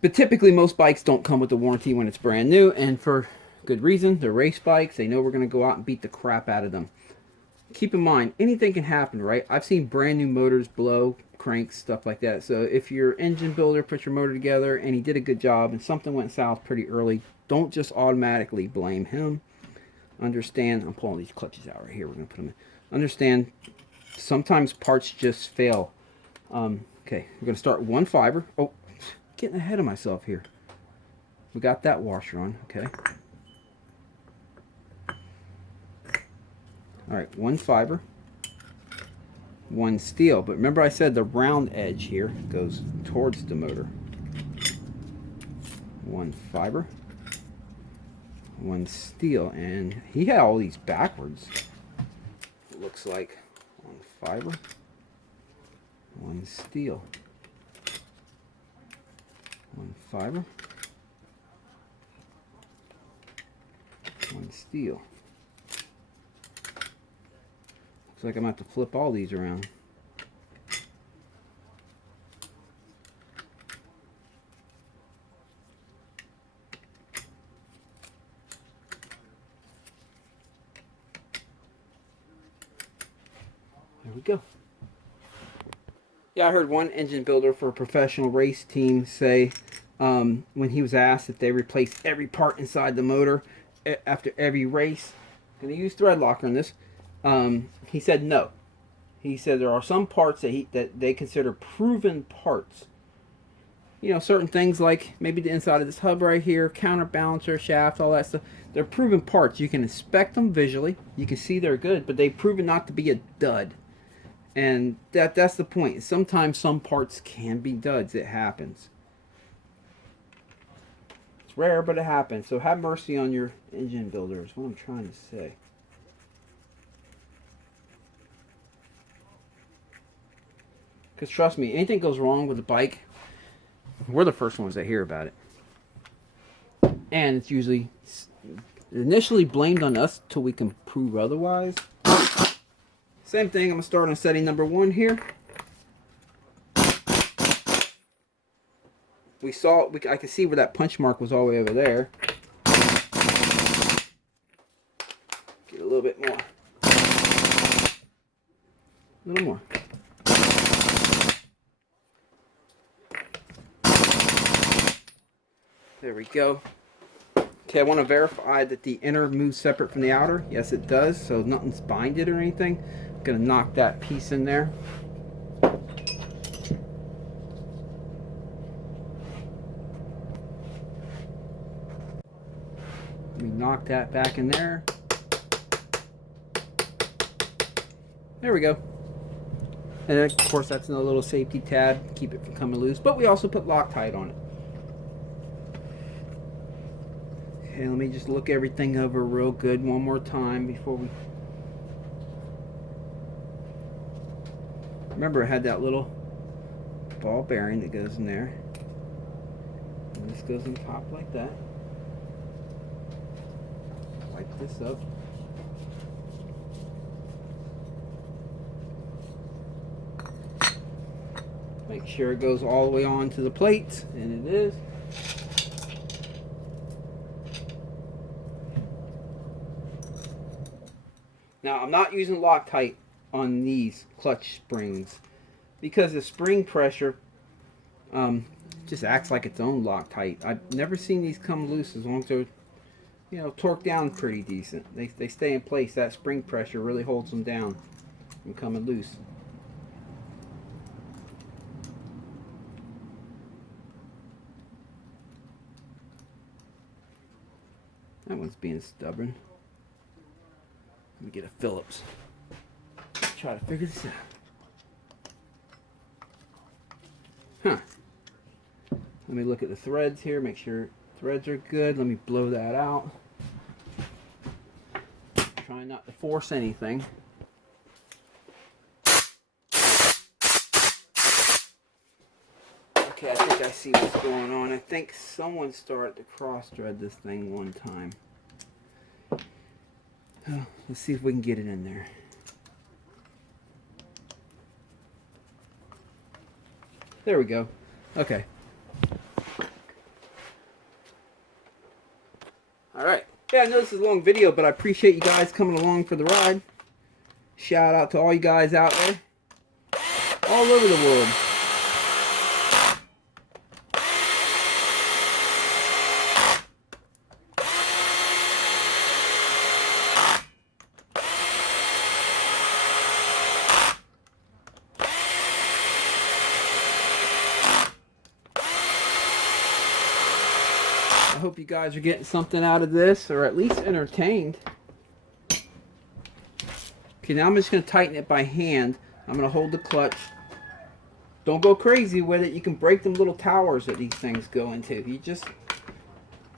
But typically, most bikes don't come with a warranty when it's brand new, and for good reason. They're race bikes. They know we're going to go out and beat the crap out of them. Keep in mind, anything can happen, right? I've seen brand new motors blow, cranks, stuff like that. So if your engine builder put your motor together and he did a good job and something went south pretty early, don't just automatically blame him. Understand, I'm pulling these clutches out right here. We're going to put them in. Understand, sometimes parts just fail. Okay, we're going to start one fiber. Oh, getting ahead of myself here. We got that washer on, okay. Alright, one fiber, one steel. But remember I said the round edge here goes towards the motor. One fiber, one steel. And he had all these backwards. It looks like one fiber, one steel. One fiber, one steel. Looks like I'm going to have to flip all these around. There we go. Yeah, I heard one engine builder for a professional race team say when he was asked if they replaced every part inside the motor after every race, I'm going to use thread locker in this, he said no. he said there are some parts that they consider proven parts. You know, certain things like maybe the inside of this hub right here, counterbalancer, shaft, all that stuff. They're proven parts. You can inspect them visually. You can see they're good, but they've proven not to be a dud. And that's the point. Sometimes some parts can be duds. It happens. It's rare, but it happens. So have mercy on your engine builder is what I'm trying to say. Because trust me, anything goes wrong with a bike, we're the first ones that hear about it. And it's usually initially blamed on us till we can prove otherwise. Same thing, I'm going to start on setting number 1 here. I can see where that punch mark was all the way over there. Get a little bit more. A little more. There we go. Okay, I want to verify that the inner moves separate from the outer. Yes, it does. So nothing's binded or anything. I'm going to knock that piece in there. Let me knock that back in there. There we go. And of course, that's another little safety tab. Keep it from coming loose. But we also put Loctite on it. Okay, let me just look everything over real good one more time before we... Remember, I had that little ball bearing that goes in there. And this goes on top like that. Wipe this up. Make sure it goes all the way onto the plates, and it is. Now, I'm not using Loctite on these clutch springs because the spring pressure just acts like its own Loctite. I've never seen these come loose as long as they're, you know, torqued down pretty decent. They stay in place. That spring pressure really holds them down from coming loose. That one's being stubborn. Let me get a Phillips. Try to figure this out. Huh. Let me look at the threads here, make sure threads are good. Let me blow that out. Try not to force anything. Okay, I think I see what's going on. I think someone started to cross thread this thing one time. Oh, let's see if we can get it in there. There we go. Okay. Alright. Yeah, I know this is a long video, but I appreciate you guys coming along for the ride. Shout out to all you guys out there. All over the world. I hope you guys are getting something out of this, or at least entertained. Okay, now I'm just going to tighten it by hand. I'm going to hold the clutch. Don't go crazy with it. You can break them little towers that these things go into. You just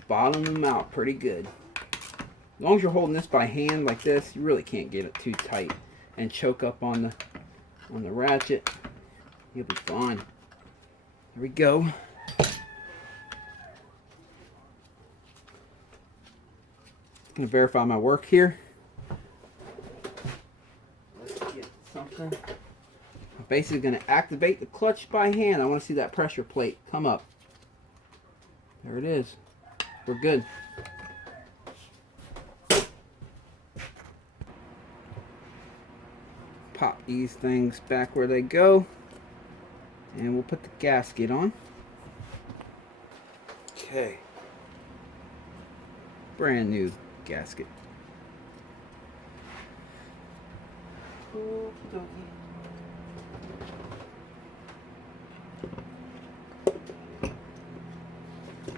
bottom them out pretty good. As long as you're holding this by hand like this, you really can't get it too tight and choke up on the ratchet. You'll be fine. There we go. I'm going to verify my work here. Let's get something. I'm basically going to activate the clutch by hand. I want to see that pressure plate come up. There it is. We're good. Pop these things back where they go. And we'll put the gasket on. Okay. Brand new gasket.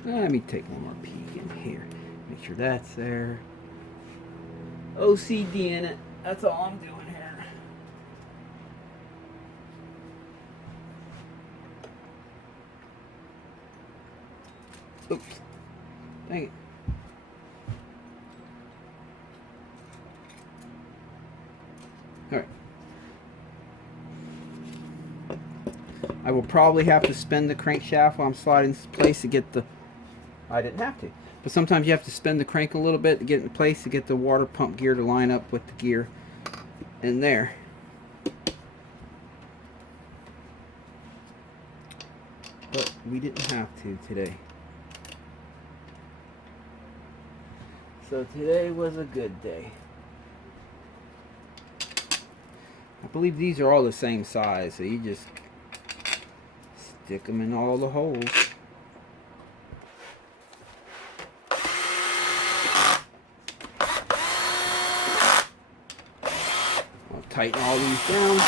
Let me take one more peek in here. Make sure that's there. OCD in it. That's all I'm doing here. Oops. Dang it. Alright. I will probably have to spin the crankshaft while I'm sliding in place to get the... I didn't have to. But sometimes you have to spin the crank a little bit to get it in place to get the water pump gear to line up with the gear in there. But we didn't have to today. So today was a good day. I believe these are all the same size, so you just stick them in all the holes. I'll tighten all these down,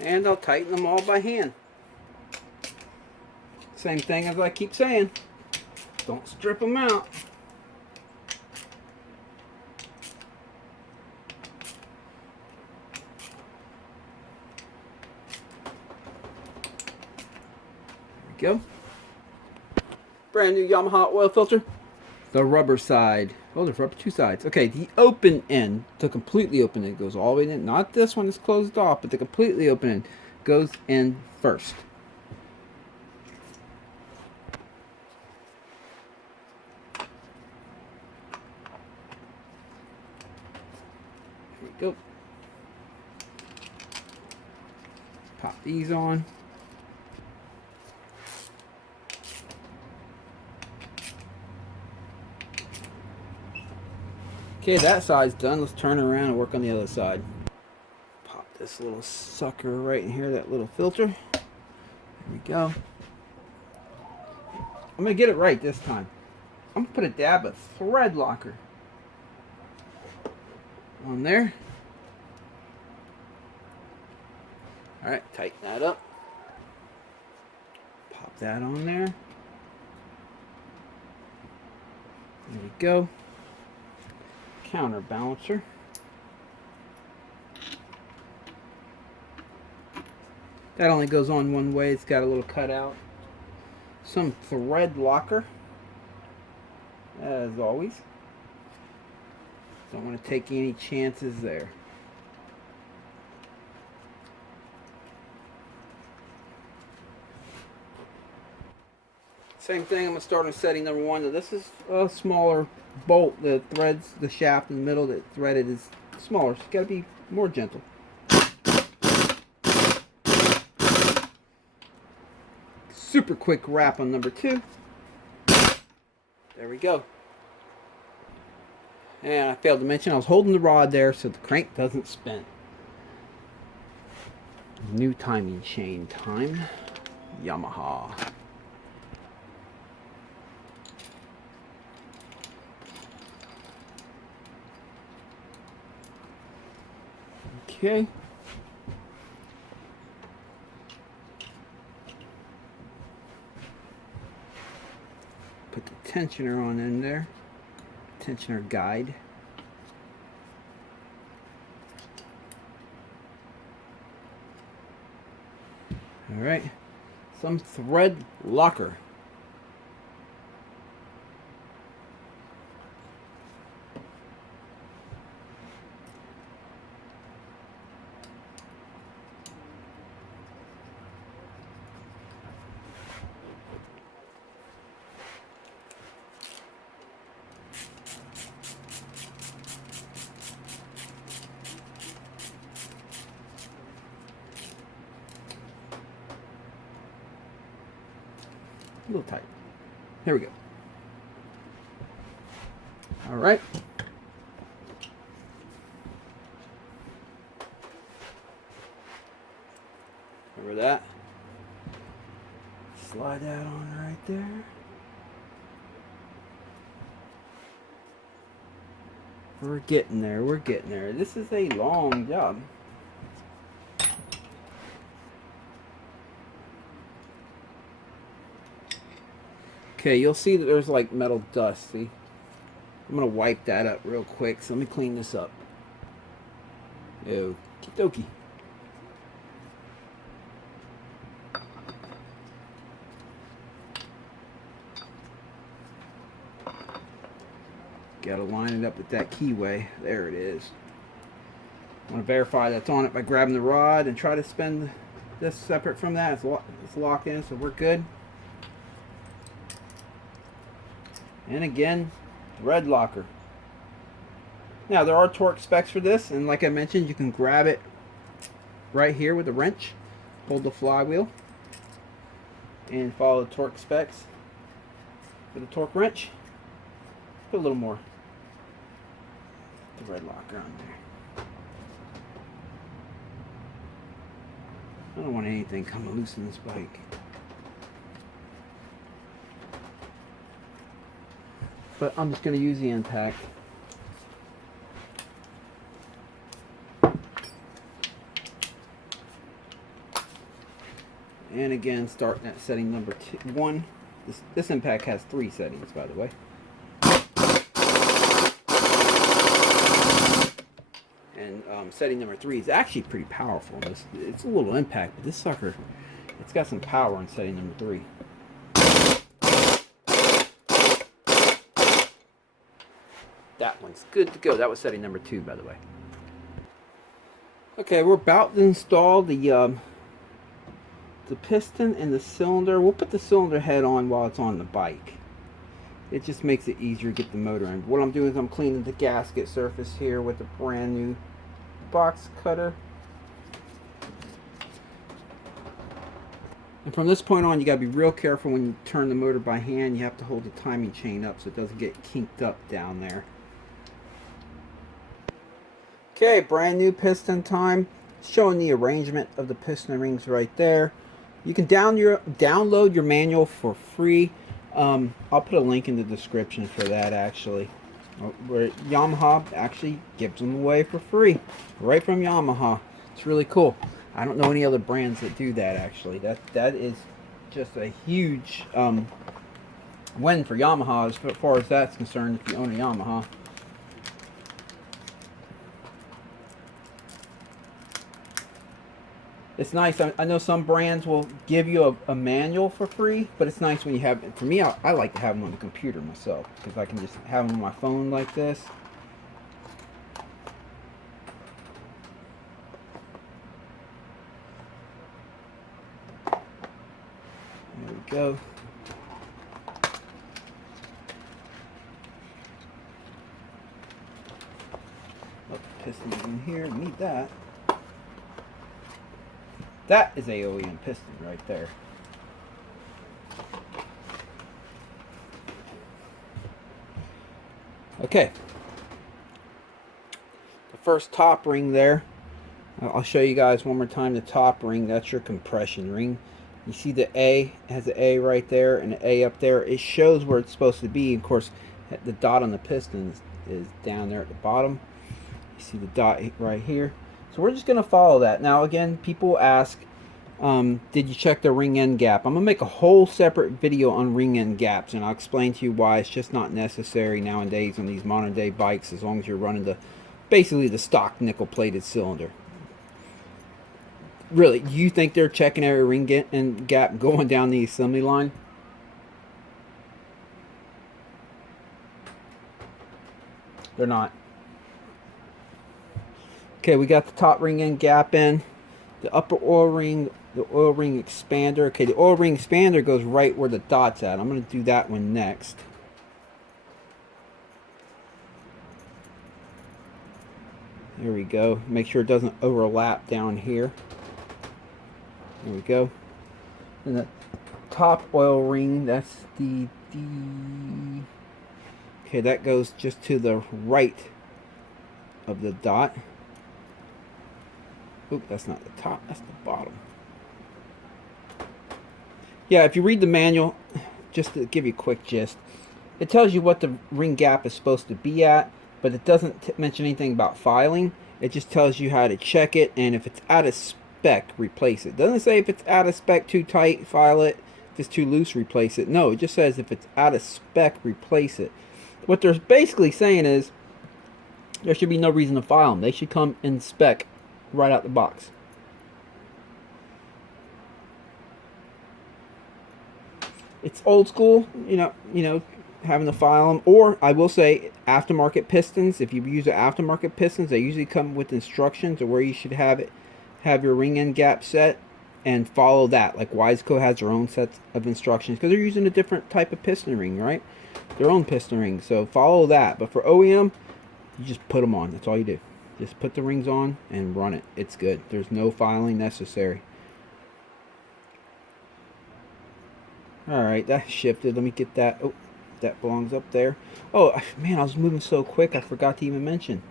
and I'll tighten them all by hand. Same thing as I keep saying, don't strip them out. Go. Brand new Yamaha oil filter. The rubber side. Oh, there's rubber two sides. Okay, the open end, the completely open end goes all the way in. Not this one is closed off, but the completely open end goes in first. Here we go. Pop these on. Okay, that side's done. Let's turn around and work on the other side. Pop this little sucker right in here, that little filter. There we go. I'm going to get it right this time. I'm going to put a dab of thread locker on there. Alright, tighten that up. Pop that on there. There we go. Counterbalancer. That only goes on one way. It's got a little cutout. Some thread locker, as always. Don't want to take any chances there. Same thing, I'm going to start on setting number one. Now this is a smaller bolt. The threads, the shaft in the middle that threaded is smaller. So it's got to be more gentle. Super quick wrap on number two. There we go. And I failed to mention I was holding the rod there so the crank doesn't spin. New timing chain time. Yamaha. Okay. Put the tensioner on in there. Tensioner guide. All right. Some thread locker. A little tight. Here we go. All right. Remember that? Slide that on right there. We're getting there. We're getting there. This is a long job. Okay, you'll see that there's like metal dust. See, I'm gonna wipe that up real quick. So let me clean this up. Okie dokie. Gotta line it up with that keyway. There it is. I want to verify that's on it by grabbing the rod and try to spin this separate from that. It's locked in, so we're good. And again, thread locker. Now there are torque specs for this, and like I mentioned, you can grab it right here with a wrench, hold the flywheel, and follow the torque specs with a torque wrench. Put a little more thread locker on there. I don't want anything coming loose in this bike. But I'm just going to use the impact. And again, starting at setting number 1. This impact has 3 settings, by the way. And setting number 3 is actually pretty powerful. It's a little impact, but this sucker, it's got some power in setting number 3. That one's good to go. That was setting number 2, by the way. Okay, we're about to install the piston and the cylinder. We'll put the cylinder head on while it's on the bike. It just makes it easier to get the motor in. What I'm doing is I'm cleaning the gasket surface here with a brand new box cutter. And from this point on, you got to be real careful when you turn the motor by hand. You have to hold the timing chain up so it doesn't get kinked up down there. Okay, brand new piston time. Showing the arrangement of the piston rings right there. You can download your manual for free. I'll put a link in the description for that, actually. Where Yamaha actually gives them away for free, right from Yamaha. It's really cool. I don't know any other brands that do that, actually. That is just a huge win for Yamaha as far as that's concerned, if you own a Yamaha. It's nice. I know some brands will give you a manual for free, but it's nice when you have it. For me, I like to have them on the computer myself, because I can just have them on my phone like this. There we go. Let the pistons in here. Need that. That is a OEM piston right there. Okay. The first top ring there. I'll show you guys one more time the top ring. That's your compression ring. You see the A, it has an A right there and an A up there. It shows where it's supposed to be. Of course, the dot on the piston is down there at the bottom. You see the dot right here. So we're just going to follow that. Now again, people ask, did you check the ring end gap? I'm going to make a whole separate video on ring end gaps, and I'll explain to you why it's just not necessary nowadays on these modern day bikes, as long as you're running basically the stock nickel plated cylinder. Really, do you think they're checking every ring end gap going down the assembly line? They're not. Okay, we got the top ring end gap in. The upper oil ring, the oil ring expander. Okay, the oil ring expander goes right where the dot's at. I'm going to do that one next. There we go. Make sure it doesn't overlap down here. There we go. And the top oil ring, that's the okay, that goes just to the right of the dot. Oop, that's not the top, that's the bottom. Yeah, if you read the manual, just to give you a quick gist, it tells you what the ring gap is supposed to be at, but it doesn't mention anything about filing. It just tells you how to check it, and if it's out of spec, replace it. Doesn't say if it's out of spec, too tight, file it. If it's too loose, replace it. No, it just says if it's out of spec, replace it. What they're basically saying is there should be no reason to file them. They should come in spec right out the box. It's old school, having to file them. Or I will say, aftermarket pistons. If you use the aftermarket pistons, they usually come with instructions of where you should have your ring end gap set, and follow that. Like YZ250 has their own set of instructions because they're using a different type of piston ring, right? Their own piston ring. So follow that. But for OEM, you just put them on. That's all you do. Just put the rings on and run it. It's good. There's no filing necessary. Alright, that shifted. Let me get that. Oh, that belongs up there. Oh, man, I was moving so quick I forgot to even mention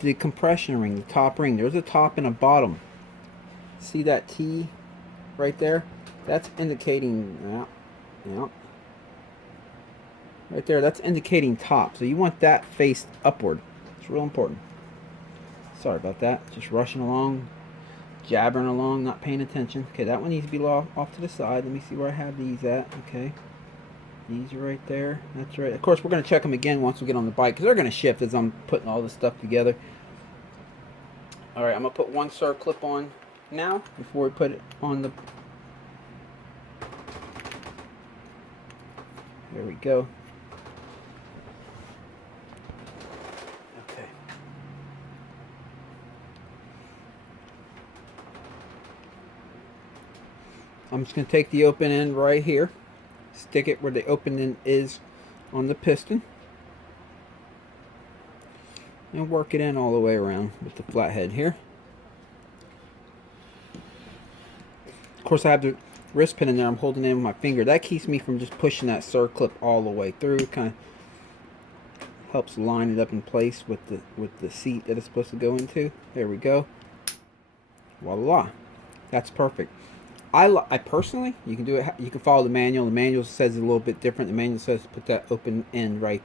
the compression ring, the top ring. There's a top and a bottom. See that T right there? That's indicating, right there, that's indicating top. So you want that faced upward. It's real important. Sorry about that. Just rushing along, jabbering along, not paying attention. Okay, that one needs to be off to the side. Let me see where I have these at. Okay. These are right there. That's right. Of course, we're going to check them again once we get on the bike because they're going to shift as I'm putting all this stuff together. Alright, I'm going to put one SIR clip on now before we put it on the... There we go. Okay. I'm just going to take the open end right here, stick it where the open end is on the piston, and work it in all the way around with the flathead here. Of course, I have the wrist pin in there. I'm holding it in with my finger. That keeps me from just pushing that SIR clip all the way through. It kind of helps line it up in place with the seat that it's supposed to go into. There we go. Voila. That's perfect. I personally, you can do it. You can follow the manual. The manual says it a little bit different. The manual says put that open end right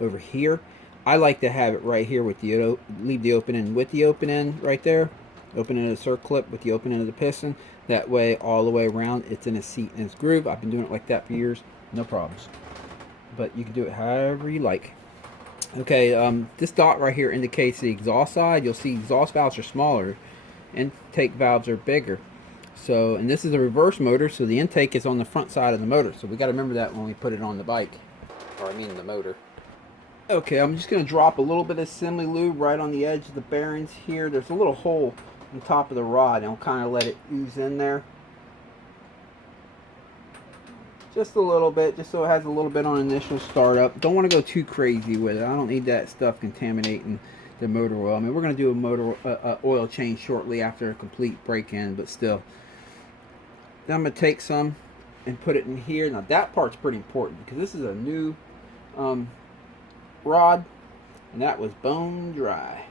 over here. I like to have it right here with the leave the open end with the open end right there. Open end of the SIR clip with the open end of the piston. That way, all the way around, it's in its seat and its groove. I've been doing it like that for years, no problems. But you can do it however you like. Okay, this dot right here indicates the exhaust side. You'll see exhaust valves are smaller, intake valves are bigger. So, and this is a reverse motor, so the intake is on the front side of the motor. So we got to remember that when we put it on the bike, or I mean the motor. Okay, I'm just going to drop a little bit of assembly lube right on the edge of the bearings here. There's a little hole on top of the rod, and I'll kind of let it ooze in there. Just a little bit, just so it has a little bit on initial startup. Don't want to go too crazy with it. I don't need that stuff contaminating the motor oil. I mean, we're going to do a motor oil change shortly after a complete break-in, but still. Then I'm going to take some and put it in here. Now that part's pretty important because this is a new rod, and that was bone dry.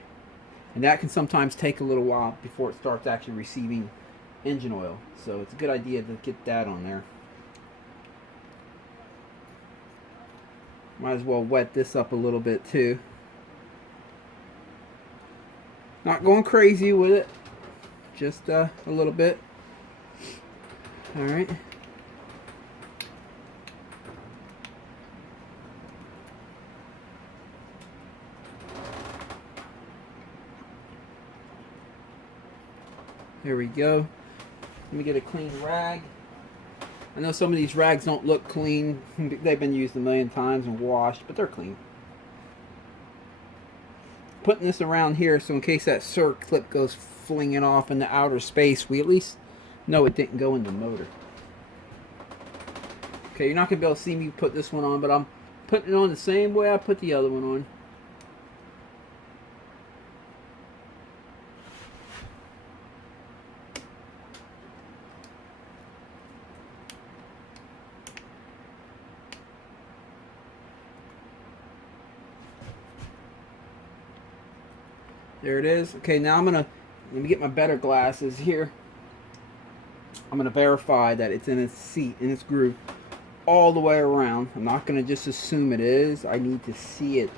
And that can sometimes take a little while before it starts actually receiving engine oil. So it's a good idea to get that on there. Might as well wet this up a little bit too. Not going crazy with it, just a little bit. All right. There we go. Let me get a clean rag. I know some of these rags don't look clean. They've been used a million times and washed, but they're clean. Putting this around here so in case that SIR clip goes flinging off in the outer space, we at least know it didn't go in the motor. Okay, you're not going to be able to see me put this one on, but I'm putting it on the same way I put the other one on. There it is. Okay, now let me get my better glasses here. I'm going to verify that it's in its seat, in its groove, all the way around. I'm not going to just assume it is. I need to see it.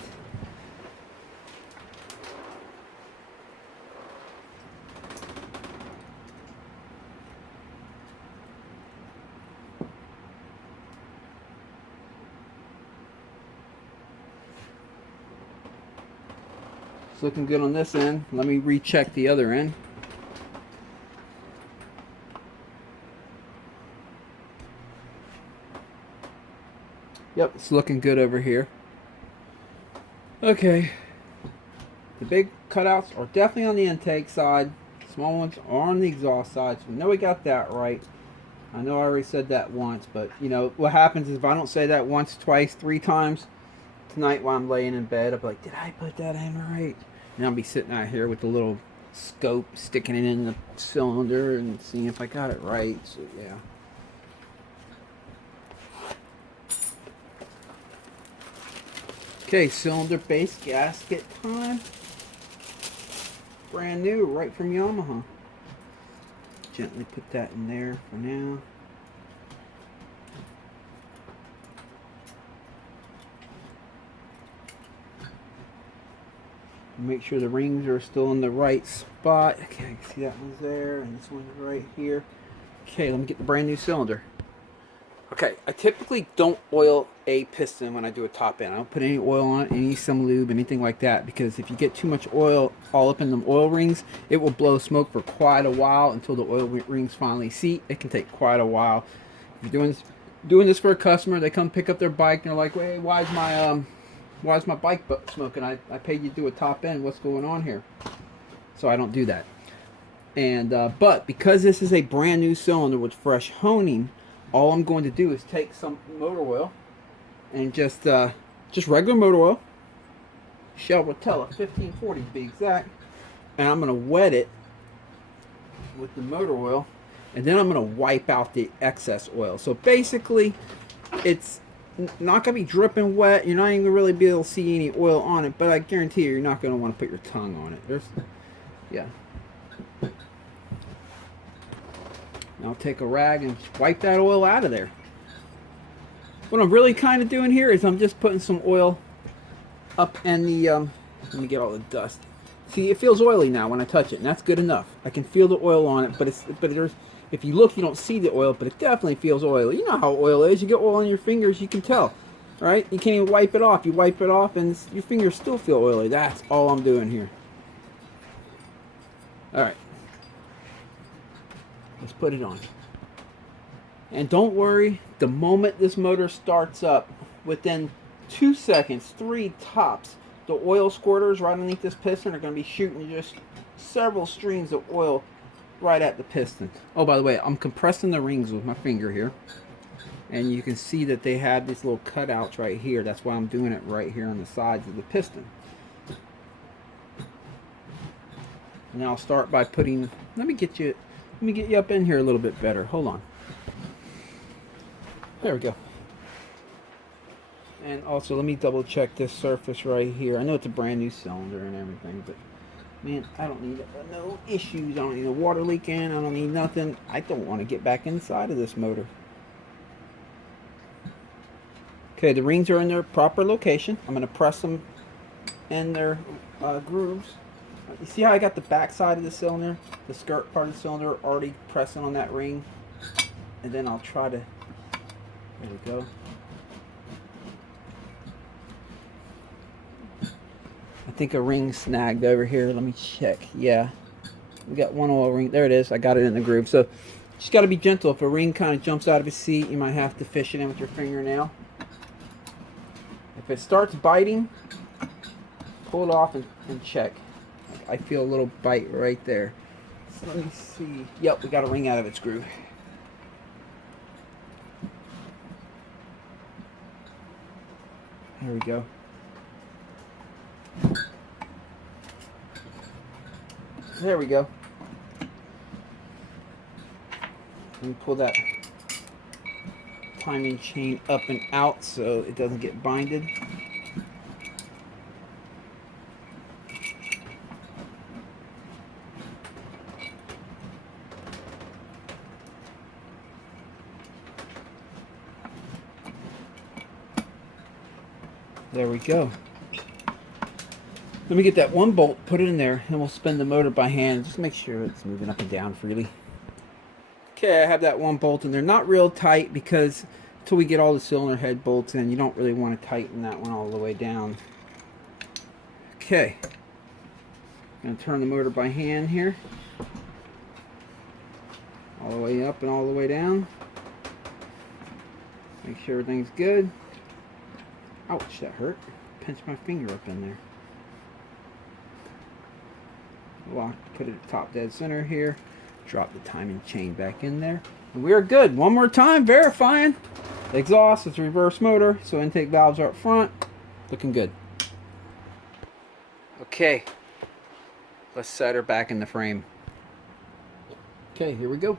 It's looking good on this end. Let me recheck the other end. Yep, it's looking good over here. Okay. The big cutouts are definitely on the intake side. Small ones are on the exhaust side. So we know we got that right. I know I already said that once, but you know what happens is if I don't say that once, twice, 3 times tonight while I'm laying in bed, I'll be like, did I put that in right? And I'll be sitting out here with the little scope, sticking it in the cylinder and seeing if I got it right. So yeah. Okay, cylinder base gasket time. Brand new, right from Yamaha. Gently put that in there for now. Make sure the rings are still in the right spot. Okay, see that one's there, and this one's right here. Okay, let me get the brand new cylinder. Okay, I typically don't oil a piston when I do a top end. I don't put any oil on it, any some lube, anything like that, because if you get too much oil all up in the oil rings, it will blow smoke for quite a while until the oil rings finally seat. It can take quite a while. If you're doing this for a customer, they come pick up their bike and they're like, "Hey, why is my bike smoking? I paid you to do a top end. What's going on here?" So I don't do that. And but because this is a brand new cylinder with fresh honing, all I'm going to do is take some motor oil and just regular motor oil, Shell Rotella 1540 to be exact, and I'm going to wet it with the motor oil, and then I'm going to wipe out the excess oil. So basically, it's not going to be dripping wet. You're not even going to really be able to see any oil on it, but I guarantee you're not going to want to put your tongue on it. Yeah. Now take a rag and wipe that oil out of there. What I'm really kind of doing here is I'm just putting some oil up in the, let me get all the dust. See, it feels oily now when I touch it, and that's good enough. I can feel the oil on it, but there's, if you look, you don't see the oil, but it definitely feels oily. You know how oil is. You get oil on your fingers, you can tell, right? You can't even wipe it off. You wipe it off, and your fingers still feel oily. That's all I'm doing here. All right. Let's put it on. And don't worry, the moment this motor starts up, within 2 seconds, 3 tops, the oil squirters right underneath this piston are going to be shooting just several streams of oil right at the piston. Oh, by the way, I'm compressing the rings with my finger here. And you can see that they have these little cutouts right here. That's why I'm doing it right here on the sides of the piston. And I'll start by putting, let me get you up in here a little bit better. Hold on. There we go. And also, let me double check this surface right here. I know it's a brand new cylinder and everything, but man, I don't need no issues. I don't need a water leak in. I don't need nothing. I don't want to get back inside of this motor. Okay, the rings are in their proper location. I'm going to press them in their grooves. You see how I got the back side of the cylinder, the skirt part of the cylinder already pressing on that ring? And then I'll try to, there we go. I think a ring snagged over here. Let me check. Yeah, we got one oil ring. There it is. I got it in the groove. So just got to be gentle. If a ring kind of jumps out of its seat, you might have to fish it in with your fingernail. If it starts biting, pull it off and check. I feel a little bite right there. So let me see. Yep, we got a ring out of its groove. There we go. There we go. Let me pull that timing chain up and out so it doesn't get binded. There we go. Let me get that one bolt, put it in there, and we'll spin the motor by hand. Just make sure it's moving up and down freely. Okay, I have that one bolt in there. Not real tight because until we get all the cylinder head bolts in, you don't really want to tighten that one all the way down. Okay. Gonna turn the motor by hand here. All the way up and all the way down. Make sure everything's good. Ouch, that hurt. Pinched my finger up in there. Lock, put it at top dead center here. Drop the timing chain back in there. And we are good. One more time, verifying. Exhaust, it's a reverse motor, so intake valves are up front. Looking good. Okay, let's set her back in the frame. Okay, here we go.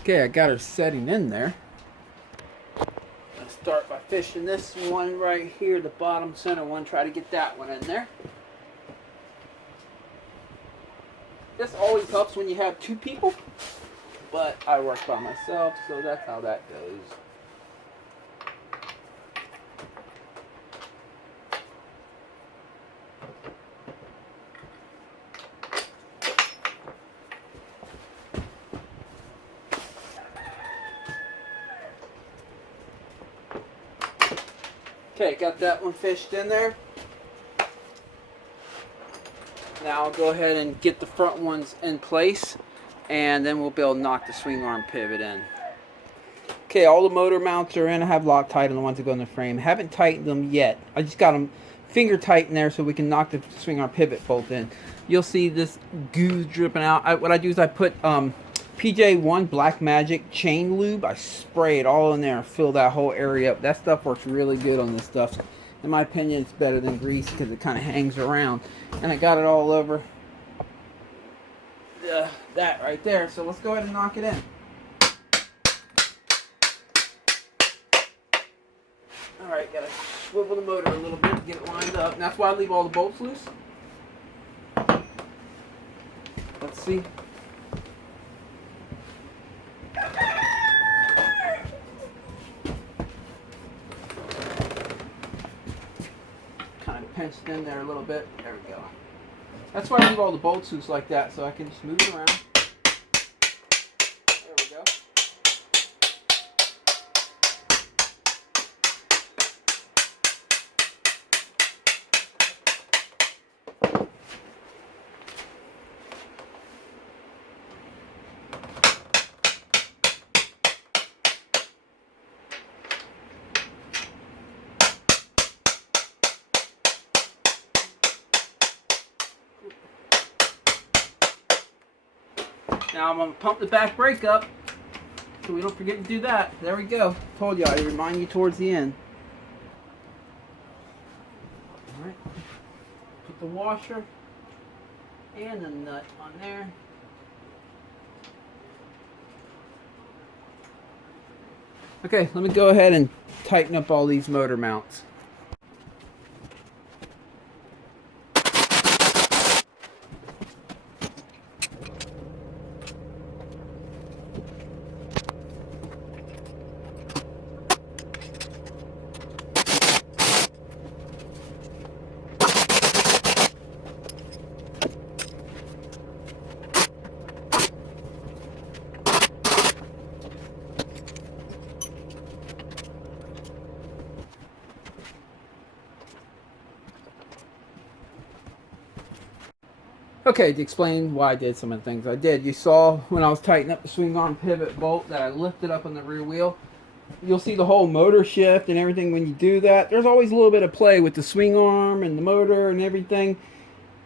Okay, I got her setting in there. Let's start by fishing this one right here, the bottom center one. Try to get that one in there. This always helps when you have two people, but I work by myself, so that's how that goes. Okay, got that one fished in there. Now I'll go ahead and get the front ones in place, and then we'll be able to knock the swing arm pivot in. Okay, all the motor mounts are in. I have Loctite on the ones that go in the frame. Haven't tightened them yet. I just got them finger tight in there so we can knock the swing arm pivot bolt in. You'll see this goo dripping out. What I do is I put PJ1 Black Magic chain lube. I spray it all in there and fill that whole area up. That stuff works really good on this stuff. In my opinion, it's better than grease because it kind of hangs around. And I got it all over that right there. So let's go ahead and knock it in. Alright, gotta swivel the motor a little bit to get it lined up. And that's why I leave all the bolts loose. Let's see. Kind of pinched in there a little bit. There we go. That's why I leave all the bolts loose like that, so I can just move it around. There we go. Now I'm going to pump the back brake up so we don't forget to do that. There we go. Told you, I remind you towards the end. Alright. Put the washer and the nut on there. Okay, let me go ahead and tighten up all these motor mounts. Okay, to explain why I did some of the things I did. You saw when I was tightening up the swing arm pivot bolt that I lifted up on the rear wheel. You'll see the whole motor shift and everything when you do that. There's always a little bit of play with the swing arm and the motor and everything.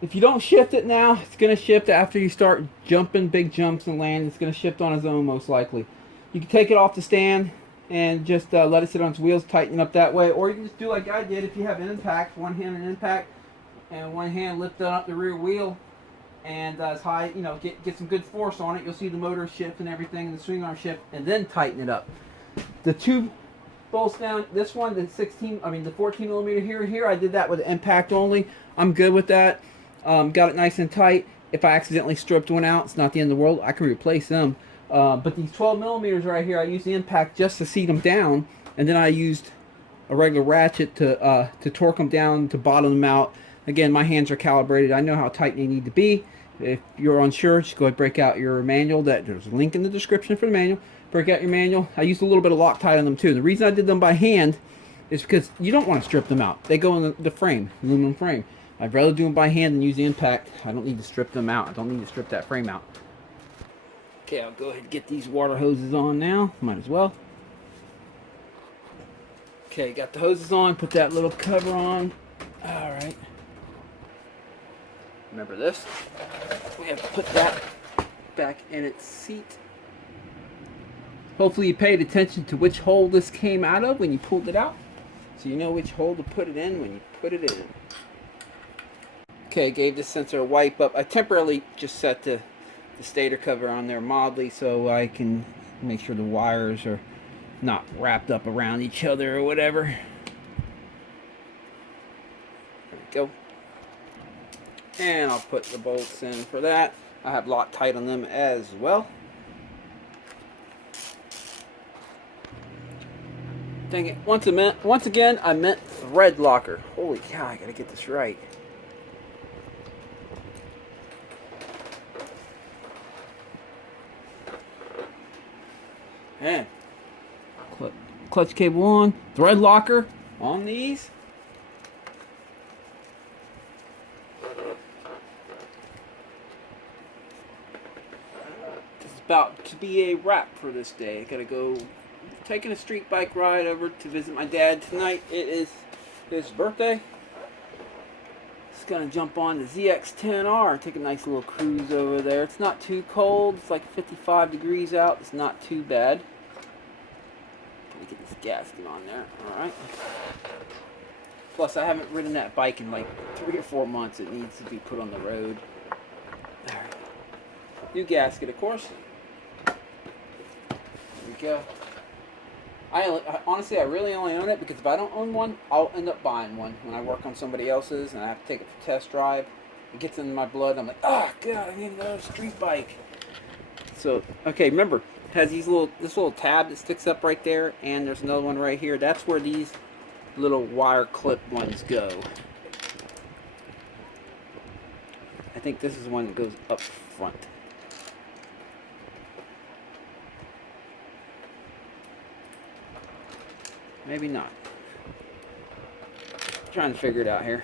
If you don't shift it now, it's going to shift after you start jumping big jumps and land. It's going to shift on its own most likely. You can take it off the stand and just let it sit on its wheels, tighten it up that way. Or you can just do like I did if you have an impact, one hand an impact and one hand lifting up the rear wheel. And as high, you know, get some good force on it. You'll see the motor shift and everything, and the swing arm shift, and then tighten it up. The two bolts down, this one, the 14 millimeter here, I did that with impact only. I'm good with that. Got it nice and tight. if I accidentally stripped one out, it's not the end of the world. I can replace them. But these 12 millimeters right here, I used the impact just to seat them down, and then I used a regular ratchet to torque them down, to bottom them out. Again, my hands are calibrated. I know how tight they need to be. If you're unsure, just go ahead and break out your manual. There's a link in the description for the manual. Break out your manual. I used a little bit of Loctite on them too. The reason I did them by hand is because you don't want to strip them out. They go in the frame, aluminum frame. I'd rather do them by hand than use the impact. I don't need to strip them out. I don't need to strip that frame out. Okay, I'll go ahead and get these water hoses on now. Might as well. Okay, got the hoses on. Put that little cover on. All right. Remember this? We have to put that back in its seat. Hopefully you paid attention to which hole this came out of when you pulled it out, so you know which hole to put it in when you put it in. Okay, gave this sensor a wipe up. I temporarily just set the stator cover on there mildly so I can make sure the wires are not wrapped up around each other or whatever. There we go. And I'll put the bolts in for that. I have Loctite on them as well. Dang it. Once again, I meant thread locker. Holy cow, I gotta get this right. And clutch cable on, thread locker on these. This is about to be a wrap for this day. I gotta go taking a street bike ride over to visit my dad tonight. It is his birthday. Just gonna jump on the ZX10R, take a nice little cruise over there. It's not too cold. It's like 55 degrees out. It's not too bad. Let me get this gasket on there. All right. Plus, I haven't ridden that bike in like 3 or 4 months. It needs to be put on the road. All right. New gasket, of course. There we go. Honestly, I really only own it because if I don't own one, I'll end up buying one when I work on somebody else's and I have to take it for test drive. It gets in my blood. I'm like, oh god, I need another street bike. So, okay, remember, it has this little tab that sticks up right there, and there's another one right here. That's where these little wire clip ones go. I think this is the one that goes up front. Maybe not. Trying to figure it out here.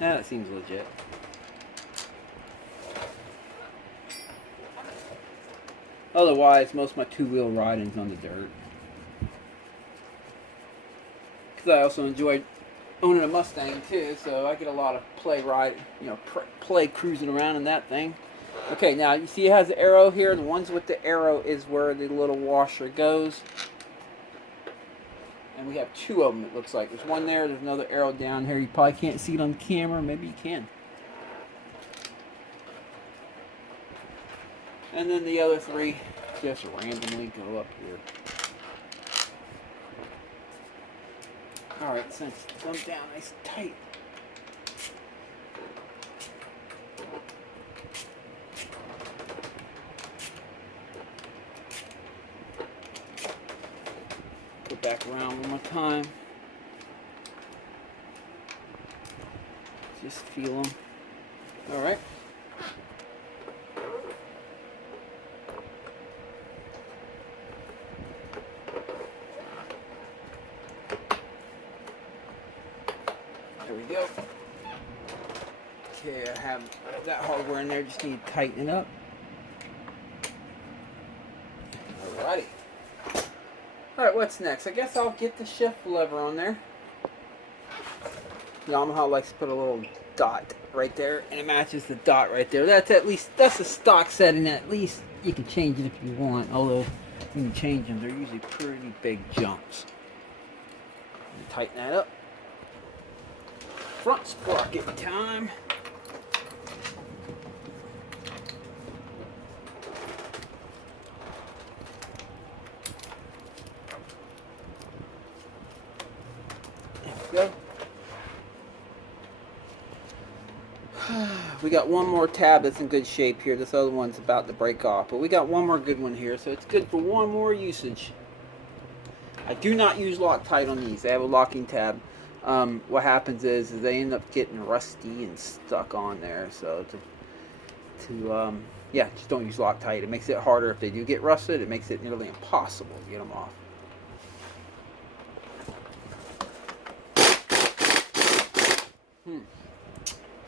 Yeah, that seems legit. Otherwise, most of my two-wheel riding's on the dirt. Because I also enjoy owning a Mustang too, so I get a lot of play cruising around in that thing. Okay, now you see it has the arrow here. The ones with the arrow is where the little washer goes. And we have 2 of them, it looks like. There's one there, there's another arrow down here. You probably can't see it on camera, maybe you can. And then the other 3 just randomly go up here. Alright, since it's dumped down nice and tight. Back around one more time. Just feel them. All right. There we go. Okay, I have that hardware in there. Just need to tighten it up. Alrighty. Alright, what's next? I guess I'll get the shift lever on there. Yamaha likes to put a little dot right there, and it matches the dot right there. That's a stock setting. At least you can change it if you want, although when you change them, they're usually pretty big jumps. Tighten that up. Front sprocket time. go. We got one more tab that's in good shape here. This other one's about to break off, but we got one more good one here, so it's good for one more usage. I do not use Loctite on these. They have a locking tab. What happens is they end up getting rusty and stuck on there. So yeah, just don't use Loctite. It makes it harder if they do get rusted. It makes it nearly impossible to get them off.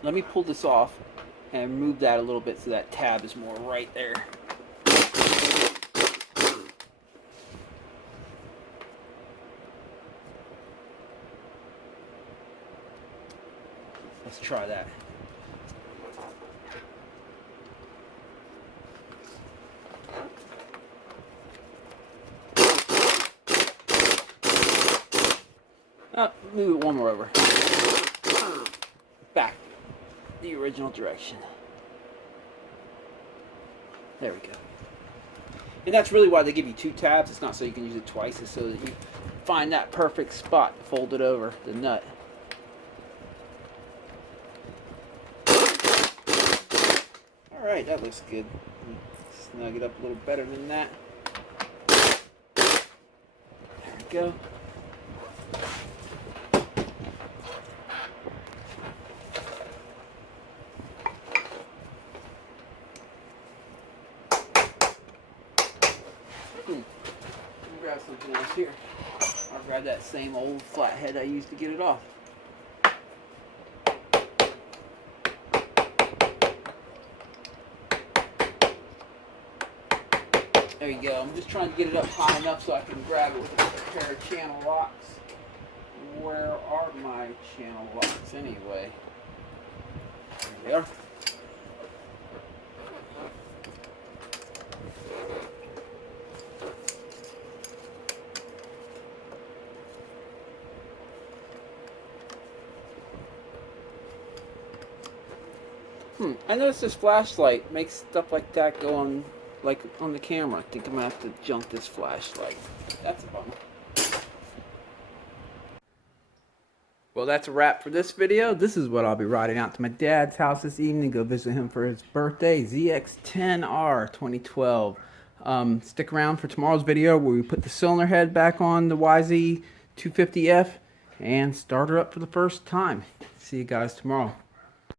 Let me pull this off and move that a little bit so that tab is more right there. Let's try that. Oh, move it one more over. Back the original direction. There we go. And that's really why they give you two tabs. It's not so you can use it twice. It's so that you find that perfect spot to fold it over the nut. Alright, that looks good. Snug it up a little better than that. There we go. Grab something else here. I'll grab that same old flathead I used to get it off. There you go. I'm just trying to get it up high enough so I can grab it with a pair of channel locks. Where are my channel locks anyway? There they are. I noticed this flashlight makes stuff like that go on, like on the camera. I think I'm gonna have to junk this flashlight. That's a bummer. Well, that's a wrap for this video. This is what I'll be riding out to my dad's house this evening. Go visit him for his birthday, ZX10R 2012. Stick around for tomorrow's video where we put the cylinder head back on the YZ250F and start her up for the first time. See you guys tomorrow.